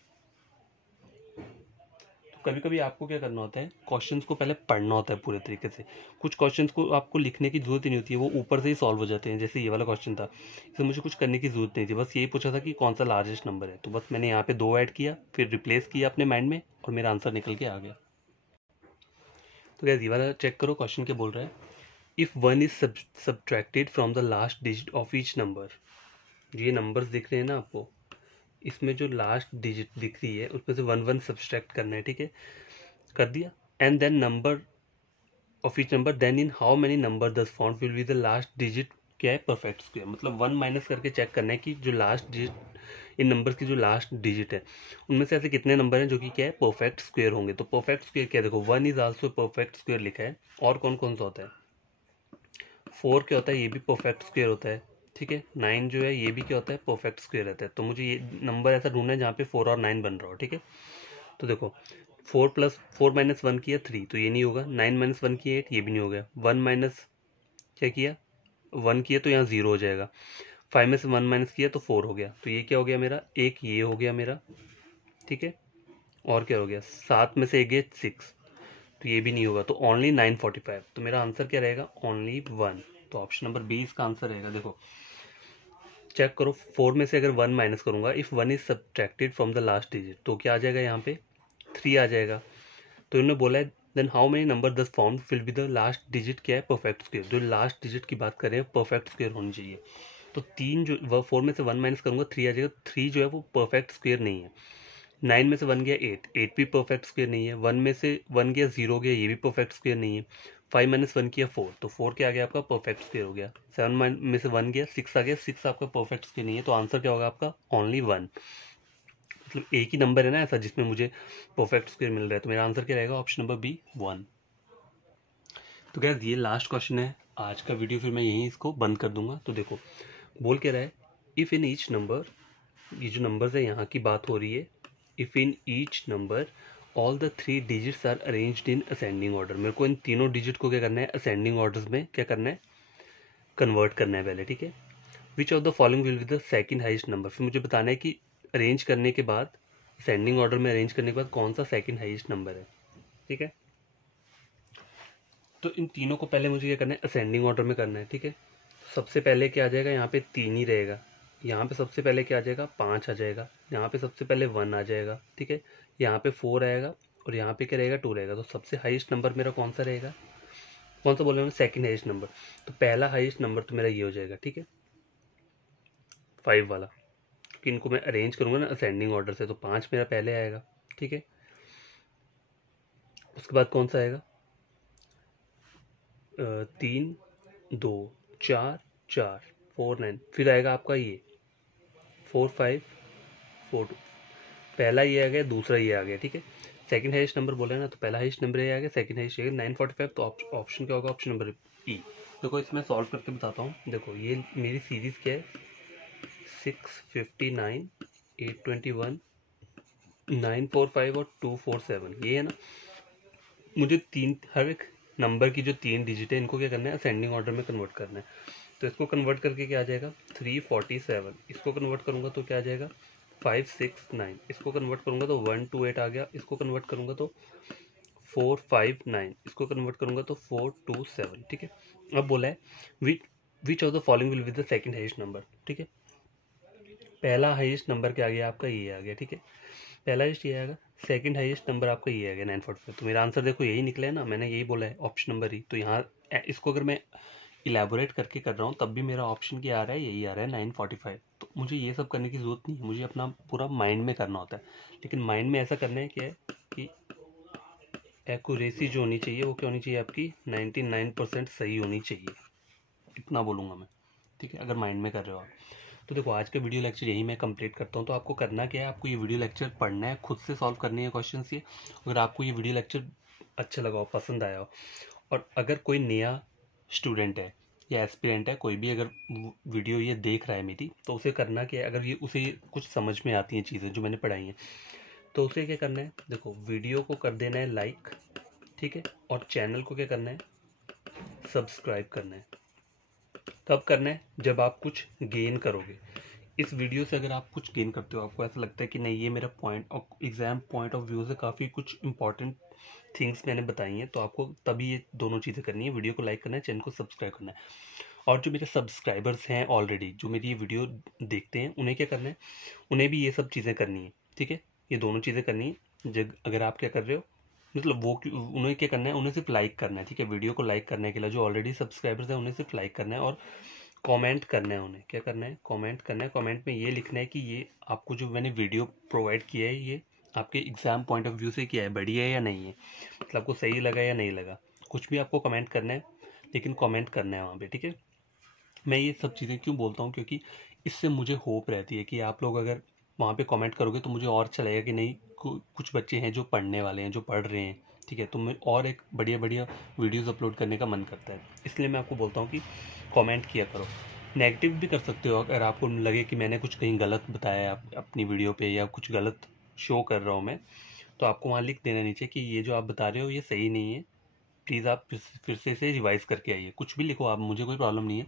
कभी कभी आपको क्या करना होता है, क्वेश्चंस को पहले पढ़ना होता है पूरे तरीके से, कुछ क्वेश्चंस को आपको लिखने की जरूरत ही नहीं होती है, वो ऊपर से ही सॉल्व हो जाते हैं। जैसे ये वाला क्वेश्चन था, इसमें मुझे कुछ करने की जरूरत नहीं थी, बस यही पूछा था कि कौन सा लार्जेस्ट नंबर है, तो बस मैंने यहाँ पे 2 ऐड किया, फिर रिप्लेस किया अपने माइंड में, और मेरा आंसर निकल के आ गया। तो क्या ये वाला चेक करो, क्वेश्चन क्या बोल रहा है, if 1 is subtracted from the last digit of each number, ये नंबर्स दिख रहे हैं ना आपको, इसमें जो लास्ट डिजिट दिख रही है उसमें से 1 सब्सट्रैक्ट करना है, ठीक है, कर दिया। And then number of each number, then in how many number thus found will be the last digit, क्या है, परफेक्ट स्क्वायर, मतलब 1 माइनस करके चेक करना है कि जो लास्ट डिजिट, इन नंबर्स की जो लास्ट डिजिट है उनमें से ऐसे कितने नंबर हैं जो कि क्या है, परफेक्ट स्क्वायर होंगे। तो परफेक्ट स्क्वायर क्या है, देखो 1 इज आल्सो परफेक्ट स्क्वायर लिखा है, और कौन कौन सा होता है, 4 क्या होता है, ये भी परफेक्ट स्क्वायर होता है, ठीक है। 9 जो है ये भी क्या होता है, परफेक्ट स्क्वायर रहता है। तो मुझे ये नंबर ऐसा ढूंढना है जहाँ पे 4 और 9 बन रहा हो, ठीक है। तो देखो 4 प्लस 4 माइनस 1 किया 3, तो ये नहीं होगा। 9 माइनस 1 किया 8, ये भी नहीं हो गया। 1 माइनस क्या किया, 1 किया तो यहाँ 0 हो जाएगा। 5 में से 1 माइनस किया तो 4 हो गया, तो ये क्या हो गया मेरा, एक ये हो गया मेरा, ठीक है। और क्या हो गया, 7 में से एक गया 6, तो ये भी नहीं होगा, तो ओनली 945। तो मेरा आंसर क्या रहेगा, ओनली 1। तो ऑप्शन नंबर बी इसका आंसर रहेगा। देखो चेक करो, 4 में से अगर 1 माइनस करूंगा, if 1 is subtracted from the last digit, तो क्या आ जाएगा यहाँ पे, 3 आ जाएगा। तो इन्होंने बोला है then how many number thus found will be the last digit, क्या है, परफेक्ट स्क्वायर, जो लास्ट डिजिट की बात कर रहे हैं परफेक्ट स्क्वायर होनी चाहिए। तो 3 जो 4 में से 1 माइनस करूंगा 3 आ जाएगा, 3 जो है वो परफेक्ट स्क्वायर नहीं है। 9 में से 1 गया 8, 8 भी परफेक्ट स्क्वायर नहीं है। 1 में से 1 गया 0 गया, ये भी परफेक्ट स्क्वायर नहीं है। 5 माइनस 1 किया 4, तो 4 क्या आ गया आपका, परफेक्ट स्क्वायर हो गया। 7 में से 1 गया 6 आ गया, 6 आपका परफेक्ट स्क्वायर नहीं है। तो आंसर क्या होगा आपका, ओनली 1। मतलब एक ही नंबर है ना ऐसा जिसमें मुझे परफेक्ट स्क्वायर मिल रहा है, तो मेरा आंसर क्या रहेगा, ऑप्शन नंबर बी 1। तो गैस ये लास्ट क्वेश्चन है आज का वीडियो, फिर मैं यहीं इसको बंद कर दूंगा। तो देखो बोल के रहा है, इफ इन ईच नंबर, ये जो नंबर्स है यहाँ की बात हो रही है, if in each number all the 3 digits are arranged in ascending order, मेरे को इन तीनों डिजिट को क्या करना है, असेंडिंग ऑर्डर में क्या करना है, कन्वर्ट करना है पहले, ठीक है। Which of the following will be the second highest number, फिर मुझे बताना है कि अरेंज करने के बाद, असेंडिंग ऑर्डर में अरेंज करने के बाद कौन सा सेकंड हाईएस्ट नंबर है, ठीक है। तो इन तीनों को पहले मुझे क्या करना है, असेंडिंग ऑर्डर में करना है, ठीक है। सबसे पहले क्या आ जाएगा, यहाँ पे 3 ही रहेगा। यहाँ पे सबसे पहले क्या आ जाएगा, 5 आ जाएगा। यहाँ पे सबसे पहले 1 आ जाएगा, ठीक है। यहाँ पे 4 आएगा, और यहाँ पे क्या रहेगा, 2 रहेगा। तो सबसे हाईएस्ट नंबर मेरा कौन सा रहेगा, कौन सा बोल रहे हैं, सेकंड हाईएस्ट नंबर। तो पहला हाईएस्ट नंबर तो मेरा ये हो जाएगा, ठीक है, 5 वाला। क्योंकि इनको मैं अरेंज करूँगा ना असेंडिंग ऑर्डर से, तो 5 मेरा पहले आएगा, ठीक है। उसके बाद कौन सा आएगा, 3 2 4 4 4 9, फिर आएगा आपका ये 4 5 4 2, पहला ये आ गया, दूसरा ये आ गया, ठीक है। सेकंड हाईएस्ट नंबर बोला है ना, तो पहला हाईएस्ट नंबर ये आ गया, सेकंड हाईएस्ट ये 945, तो ऑप्शन क्या होगा, ऑप्शन नंबर ई। देखो इसमें सॉल्व करके बताता हूँ। देखो ये मेरी सीरीज क्या है, 659 821 945 और 247, ये है ना। मुझे हर एक नंबर की जो 3 डिजिट है इनको क्या करना है, असेंडिंग ऑर्डर में कन्वर्ट करना है। तो इसको कन्वर्ट करके क्या आ जाएगा 347, इसको कन्वर्ट करूंगा तो क्या आ जाएगा 569, इसको कन्वर्ट करूंगा तो 128 आ गया, इसको कन्वर्ट करूंगा तो 459, इसको कन्वर्ट करूंगा तो 427, ठीक है। अब बोला है which of the following will be the second highest number, ठीक है। पहला हाईएस्ट नंबर क्या आ गया आपका, ये आ गया, ठीक है। पहला हाईएस्ट ये आएगा, सेकंड हाईएस्ट नंबर आपका ये आ गया 945, तो मेरा आंसर देखो यही निकला है ना, मैंने यही बोला है ऑप्शन नंबर ही। तो यहाँ इसको अगर मैं इलेबोरेट करके कर रहा हूँ तब भी मेरा ऑप्शन क्या आ रहा है, यही आ रहा है 945। तो मुझे ये सब करने की ज़रूरत नहीं है, मुझे अपना पूरा माइंड में करना होता है। लेकिन माइंड में ऐसा करना है क्या है कि एक्यूरेसी जो होनी चाहिए वो क्या होनी चाहिए आपकी 99% सही होनी चाहिए, इतना बोलूँगा मैं, ठीक है, अगर माइंड में कर रहे हो आप। तो देखो आज का वीडियो लेक्चर यही मैं कंप्लीट करता हूँ। तो आपको करना क्या है, आपको ये वीडियो लेक्चर पढ़ना है, खुद से सॉल्व करने हैं क्वेश्चन ये। अगर आपको ये वीडियो लेक्चर अच्छा लगा हो, पसंद आया हो, और अगर कोई नया स्टूडेंट है या एस्पिरेंट है, कोई भी अगर वीडियो ये देख रहा है मेरी, तो उसे करना क्या है, अगर ये उसे कुछ समझ में आती हैं चीज़ें जो मैंने पढ़ाई हैं, तो उसे क्या करना है, देखो वीडियो को कर देना है लाइक, ठीक है, और चैनल को क्या करना है, सब्सक्राइब करना है। कब करना है, जब आप कुछ गेन करोगे। इस वीडियो से अगर आप कुछ गेन करते हो, आपको ऐसा लगता है कि नहीं ये मेरा पॉइंट और एग्जाम पॉइंट ऑफ व्यू से काफ़ी कुछ इंपॉर्टेंट थिंग्स मैंने बताई हैं, तो आपको तभी ये दोनों चीज़ें करनी है, वीडियो को लाइक करना है, चैनल को सब्सक्राइब करना है। और जो मेरे सब्सक्राइबर्स हैं ऑलरेडी, जो मेरी ये वीडियो देखते हैं, उन्हें क्या करना है, उन्हें भी ये सब चीज़ें करनी है, ठीक है, ये दोनों चीज़ें करनी है। जब अगर आप क्या कर रहे हो, मतलब वो उन्हें क्या करना है, उन्हें सिर्फ लाइक करना है, ठीक है, वीडियो को लाइक करने के लिए जो ऑलरेडी सब्सक्राइबर्स हैं उन्हें सिर्फ लाइक करना है, और कमेंट करना है, उन्हें क्या करना है, कमेंट करना है। कमेंट में ये लिखना है कि ये आपको जो मैंने वीडियो प्रोवाइड किया है ये आपके एग्जाम पॉइंट ऑफ व्यू से क्या है, बढ़िया है या नहीं है, मतलब आपको सही लगा या नहीं लगा, कुछ भी आपको कमेंट करना है, लेकिन कमेंट करना है वहाँ पे, ठीक है। मैं ये सब चीज़ें क्यों बोलता हूँ, क्योंकि इससे मुझे होप रहती है कि आप लोग अगर वहाँ पे कमेंट करोगे तो मुझे और अच्छा लगेगा कि नहीं कुछ बच्चे हैं जो पढ़ने वाले हैं, जो पढ़ रहे हैं, ठीक है, तो मैं और एक बढ़िया बढ़िया वीडियोस अपलोड करने का मन करता है। इसलिए मैं आपको बोलता हूँ कि कमेंट किया करो। नेगेटिव भी कर सकते हो, अगर आपको लगे कि मैंने कुछ कहीं गलत बताया अपनी वीडियो पे, या कुछ गलत शो कर रहा हूँ मैं, तो आपको वहाँ लिख देना नीचे कि ये जो आप बता रहे हो ये सही नहीं है, प्लीज़ आप फिर से इसे रिवाइज़ करके आइए। कुछ भी लिखो आप, मुझे कोई प्रॉब्लम नहीं है,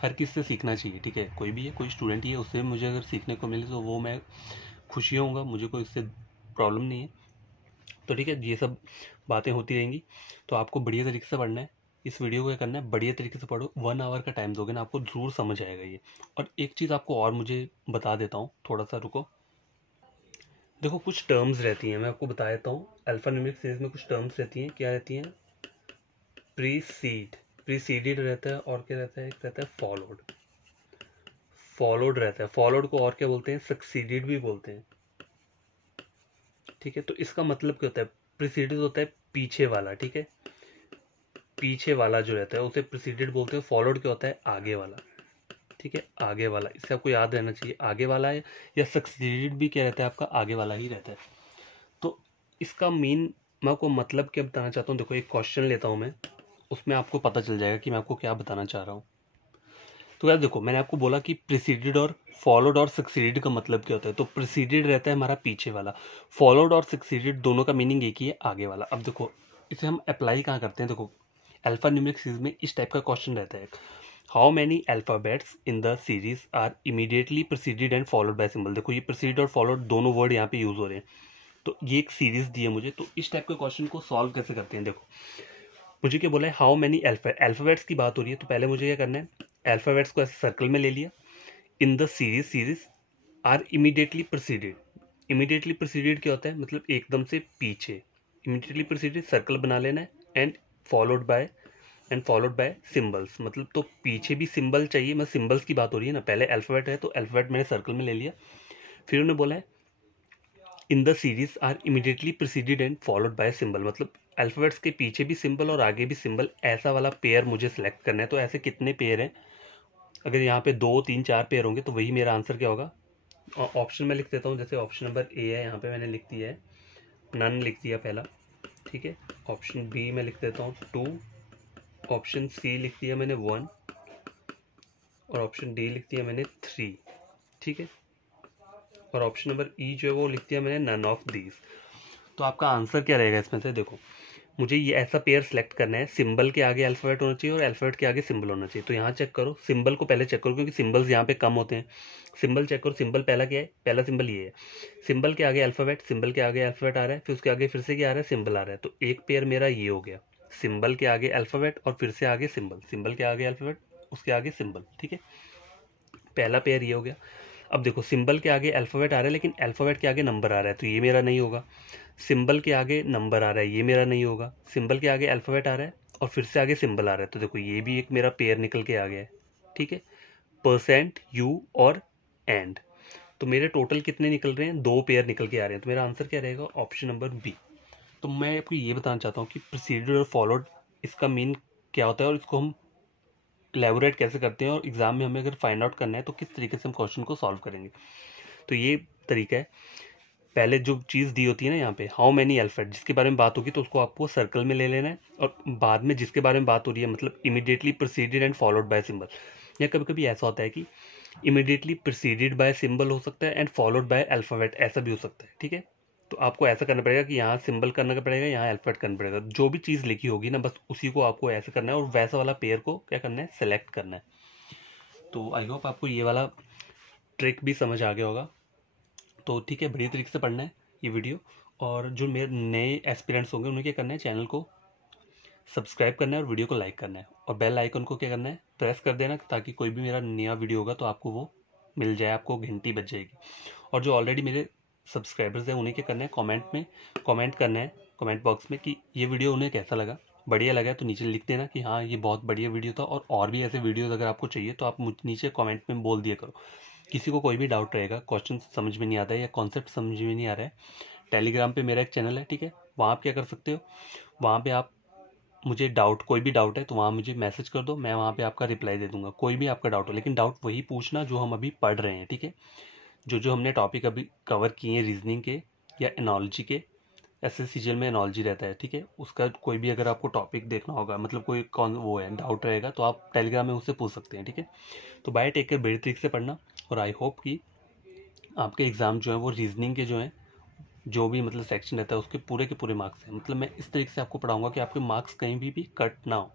हर किसी से सीखना चाहिए, ठीक है, कोई भी है, कोई स्टूडेंट ही है, उससे मुझे अगर सीखने को मिले तो वो मैं खुशी होऊंगा, मुझे कोई इससे प्रॉब्लम नहीं है। तो ठीक है, ये सब बातें होती रहेंगी। तो आपको बढ़िया तरीके से पढ़ना है, इस वीडियो को क्या करना है, बढ़िया तरीके से पढ़ो, 1 आवर का टाइम दोगे ना, आपको ज़रूर समझ आएगा ये। और एक चीज़ आपको और मुझे बता देता हूँ, थोड़ा सा रुको। देखो कुछ टर्म्स रहती हैं, मैं आपको बता देता हूँ, अल्फ़ान्यूमेरिक सीरीज में कुछ टर्म्स रहती हैं, क्या रहती हैं, प्रीसीडेड रहता है, और क्या रहता है, एक रहता है फॉलोड रहता है, फॉलोड को और क्या बोलते हैं, सक्सीडेड भी बोलते हैं, ठीक है। तो इसका मतलब क्या होता है, प्रीसीडेड होता है पीछे वाला, ठीक है, पीछे वाला जो रहता है उसे प्रीसीडेड बोलते हैं, फॉलोड क्या होता है, आगे वाला, ठीक है, आगे वाला, इससे आपको याद रहना चाहिए, आगे वाला है, या सक्सीडेड भी क्या रहता है आपका, आगे वाला ही रहता है। तो इसका मेन मैं आपको मतलब क्या बताना चाहता हूँ, देखो एक क्वेश्चन लेता हूँ मैं, उसमें आपको पता चल जाएगा कि मैं आपको क्या बताना चाह रहा हूँ। तो यार देखो मैंने आपको बोला कि प्रीसीडेड और फॉलोड और सक्सीडेड का मतलब क्या होता है। तो प्रीसीडेड रहता है हमारा पीछे वाला, फॉलोड और सक्सीडेड दोनों का मीनिंग एक ही है, आगे वाला। अब देखो इसे हम अप्लाई कहाँ करते हैं, देखो अल्फान्यूमेरिक सीरीज में इस टाइप का क्वेश्चन रहता है, how many alphabets in the series are immediately preceded and followed by symbol. देखो ये प्रीसीडेड और फॉलोड दोनों वर्ड यहाँ पे यूज हो रहे हैं, तो ये एक सीरीज दी है मुझे, तो इस टाइप के क्वेश्चन को सॉल्व कैसे करते हैं। देखो मुझे क्या बोला है, हाउ मैनी अल्फाबेट्स की बात हो रही है, तो पहले मुझे क्या करना है, अल्फाबेट्स को ऐसे सर्कल में ले लिया, in the series are immediately preceded. Immediately preceded क्या होता है, मतलब एकदम से पीछे, इमीडिएटली प्रीसीडेड सर्कल बना लेना है, and followed bye and followed bye symbols, मतलब तो पीछे भी सिंबल चाहिए, मतलब सिंबल्स की बात हो रही है ना, पहले अल्फ़ाबेट है तो अल्फ़ाबेट मैंने सर्कल में ले लिया, फिर उन्होंने बोला है in the series are immediately preceded and followed by symbol, मतलब अल्फ़ाबेट्स के पीछे भी सिंबल और आगे भी सिंबल, ऐसा वाला पेयर मुझे सेलेक्ट करना है। तो ऐसे कितने पेयर हैं, अगर यहाँ पे 2 3 4 पेयर होंगे तो वही मेरा आंसर क्या होगा। ऑप्शन में लिख देता हूँ, जैसे ऑप्शन नंबर ए है, यहाँ पे मैंने लिख दिया है नन, लिख दिया पहला, ठीक है। ऑप्शन बी में लिख देता हूँ 2, ऑप्शन सी लिख दिया मैंने 1 और ऑप्शन डी लिख दिया मैंने 3, ठीक है। और ऑप्शन नंबर ई जो है वो लिख दिया मैंने नन ऑफ दीज। तो आपका आंसर क्या रहेगा इसमें से, देखो मुझे ये ऐसा पेयर सेलेक्ट करना है, सिंबल के आगे अल्फ़ाबेट होना चाहिए और अल्फ़ाबेट के आगे सिंबल होना चाहिए। तो यहाँ चेक करो, सिंबल को पहले चेक करो क्योंकि सिंबल्स यहाँ पे कम होते हैं। सिंबल चेक करो, सिंबल पहला क्या है, पहला सिंबल ये है, सिंबल के आगे अल्फ़ाबेट, सिंबल के आगे अल्फ़ाबेट आ रहा है, फिर उसके आगे फिर से क्या आ रहा है, सिंबल आ रहा है। तो एक पेयर मेरा ये हो गया, सिंबल के आगे अल्फ़ाबेट और फिर से आगे सिंबल, सिंबल के आगे अल्फ़ाबेट, उसके आगे सिंबल, ठीक है। पहला पेयर ये हो गया। अब देखो सिंबल के आगे अल्फ़ाबेट आ रहा है लेकिन अल्फ़ाबेट के आगे नंबर आ रहा है, तो ये मेरा नहीं होगा। सिंबल के आगे नंबर आ रहा है, ये मेरा नहीं होगा। सिंबल के आगे अल्फ़ाबेट आ रहा है और फिर से आगे सिंबल आ रहा है, तो देखो ये भी एक मेरा पेयर निकल के आ गया है, ठीक है। परसेंट, यू और एंड, तो मेरे टोटल कितने निकल रहे हैं, 2 पेयर निकल के आ रहे हैं। तो मेरा आंसर क्या रहेगा, ऑप्शन नंबर बी। तो मैं आपको ये बताना चाहता हूँ कि प्रोसीड्यूर और फॉलोड इसका मीन क्या होता है और इसको हम इलेबोरेट कैसे करते हैं, और एग्जाम में हमें अगर फाइंड आउट करना है तो किस तरीके से हम क्वेश्चन को सॉल्व करेंगे। तो ये तरीका है, पहले जो चीज़ दी होती है ना यहाँ पे, हाउ मैनी अल्फ़ाबेट, जिसके बारे में बात होगी तो उसको आपको सर्कल में ले लेना है, और बाद में जिसके बारे में बात हो रही है, मतलब immediately proceeded and followed by symbol, या कभी कभी ऐसा होता है कि इमीडिएटली प्रोसीडेड बाय सिंबल हो सकता है एंड फॉलोड बाय अल्फ़ाबेट, ऐसा भी हो सकता है, ठीक है। तो आपको ऐसा करना पड़ेगा कि यहाँ सिंबल करना पड़ेगा, यहाँ अल्फ़ाबेट करना पड़ेगा, जो भी चीज़ लिखी होगी ना बस उसी को आपको ऐसे करना है और वैसा वाला पेयर को क्या करना है, सेलेक्ट करना है। तो आई होप आपको ये वाला ट्रिक भी समझ आ गया होगा। तो ठीक है, बढ़िया तरीके से पढ़ना है ये वीडियो, और जो मेरे नए एस्पिरेंट्स होंगे उन्हें क्या करना है, चैनल को सब्सक्राइब करना है और वीडियो को लाइक करना है, और बेल आइकन को क्या करना है, प्रेस कर देना, ताकि कोई भी मेरा नया वीडियो होगा तो आपको वो मिल जाए, आपको घंटी बज जाएगी। और जो ऑलरेडी मेरे सब्सक्राइबर्स हैं उन्हें क्या करना है, कमेंट में कमेंट करना है, कमेंट बॉक्स में, कि ये वीडियो उन्हें कैसा लगा। बढ़िया लगा है तो नीचे लिख देना कि हाँ ये बहुत बढ़िया वीडियो था, और भी ऐसे वीडियोज़ अगर आपको चाहिए तो आप नीचे कमेंट में बोल दिया करो। किसी को कोई भी डाउट रहेगा, क्वेश्चन समझ में नहीं आता है या कॉन्सेप्ट समझ में नहीं आ रहा है, टेलीग्राम पे मेरा एक चैनल है, ठीक है, वहाँ आप क्या कर सकते हो, वहाँ पे आप मुझे डाउट, कोई भी डाउट है तो वहाँ मुझे मैसेज कर दो, मैं वहाँ पे आपका रिप्लाई दे दूंगा, कोई भी आपका डाउट हो, लेकिन डाउट वही पूछना जो हम अभी पढ़ रहे हैं, ठीक है। जो जो हमने टॉपिक अभी कवर किए हैं रीजनिंग के या एनोलॉजी के, एसएससीजीएल में एनोलॉजी रहता है, ठीक है, उसका कोई भी अगर आपको टॉपिक देखना होगा, मतलब कोई कौन वो है डाउट रहेगा तो आप टेलीग्राम में उससे पूछ सकते हैं, ठीक है। तो बाय टेक केयर, बड़ी तरीके से पढ़ना, और आई होप कि आपके एग्ज़ाम जो है वो रीजनिंग के जो हैं, जो भी मतलब सेक्शन रहता है उसके पूरे के पूरे मार्क्स हैं, मतलब मैं इस तरीके से आपको पढ़ाऊंगा कि आपके मार्क्स कहीं भी कट ना हो।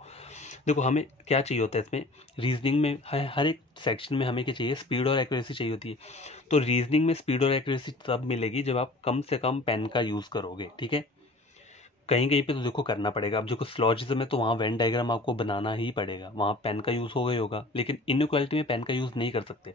देखो हमें क्या चाहिए होता है इसमें, रीजनिंग में हर एक सेक्शन में हमें क्या चाहिए, स्पीड और एक्यूरेसी चाहिए होती है। तो रीजनिंग में स्पीड और एक्यूरेसी तब मिलेगी जब आप कम से कम पेन का यूज़ करोगे, ठीक है। कहीं कहीं पे तो देखो करना पड़ेगा, अब जो स्लॉजिज्म है तो वहाँ वेन डायग्राम आपको बनाना ही पड़ेगा, वहाँ पेन का यूज़ होगा ही होगा, लेकिन इनइक्वालिटी में पेन का यूज़ नहीं कर सकते,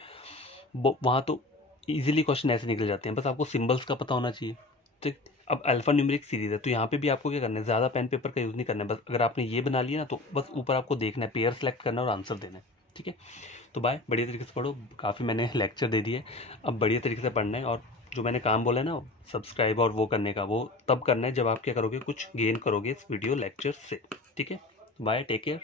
वहाँ तो इजीली क्वेश्चन ऐसे निकल जाते हैं, बस आपको सिंबल्स का पता होना चाहिए, ठीक। अब अल्फा न्यूमेरिक सीरीज है तो यहाँ पे भी आपको क्या करना है, ज़्यादा पेन पेपर का यूज़ नहीं करना है, बस अगर आपने ये बना लिया ना तो बस ऊपर आपको देखना है, पेयर सेलेक्ट करना है और आंसर देना है, ठीक है। तो बाय, बढ़िया तरीके से पढ़ो, काफ़ी मैंने लेक्चर दे दिए, अब बढ़िया तरीके से पढ़ना है, और जो मैंने काम बोला है ना सब्सक्राइब और वो करने का, वो तब करना है जब आप क्या करोगे, कुछ गेन करोगे इस वीडियो लेक्चर से, ठीक है। Bye, take care.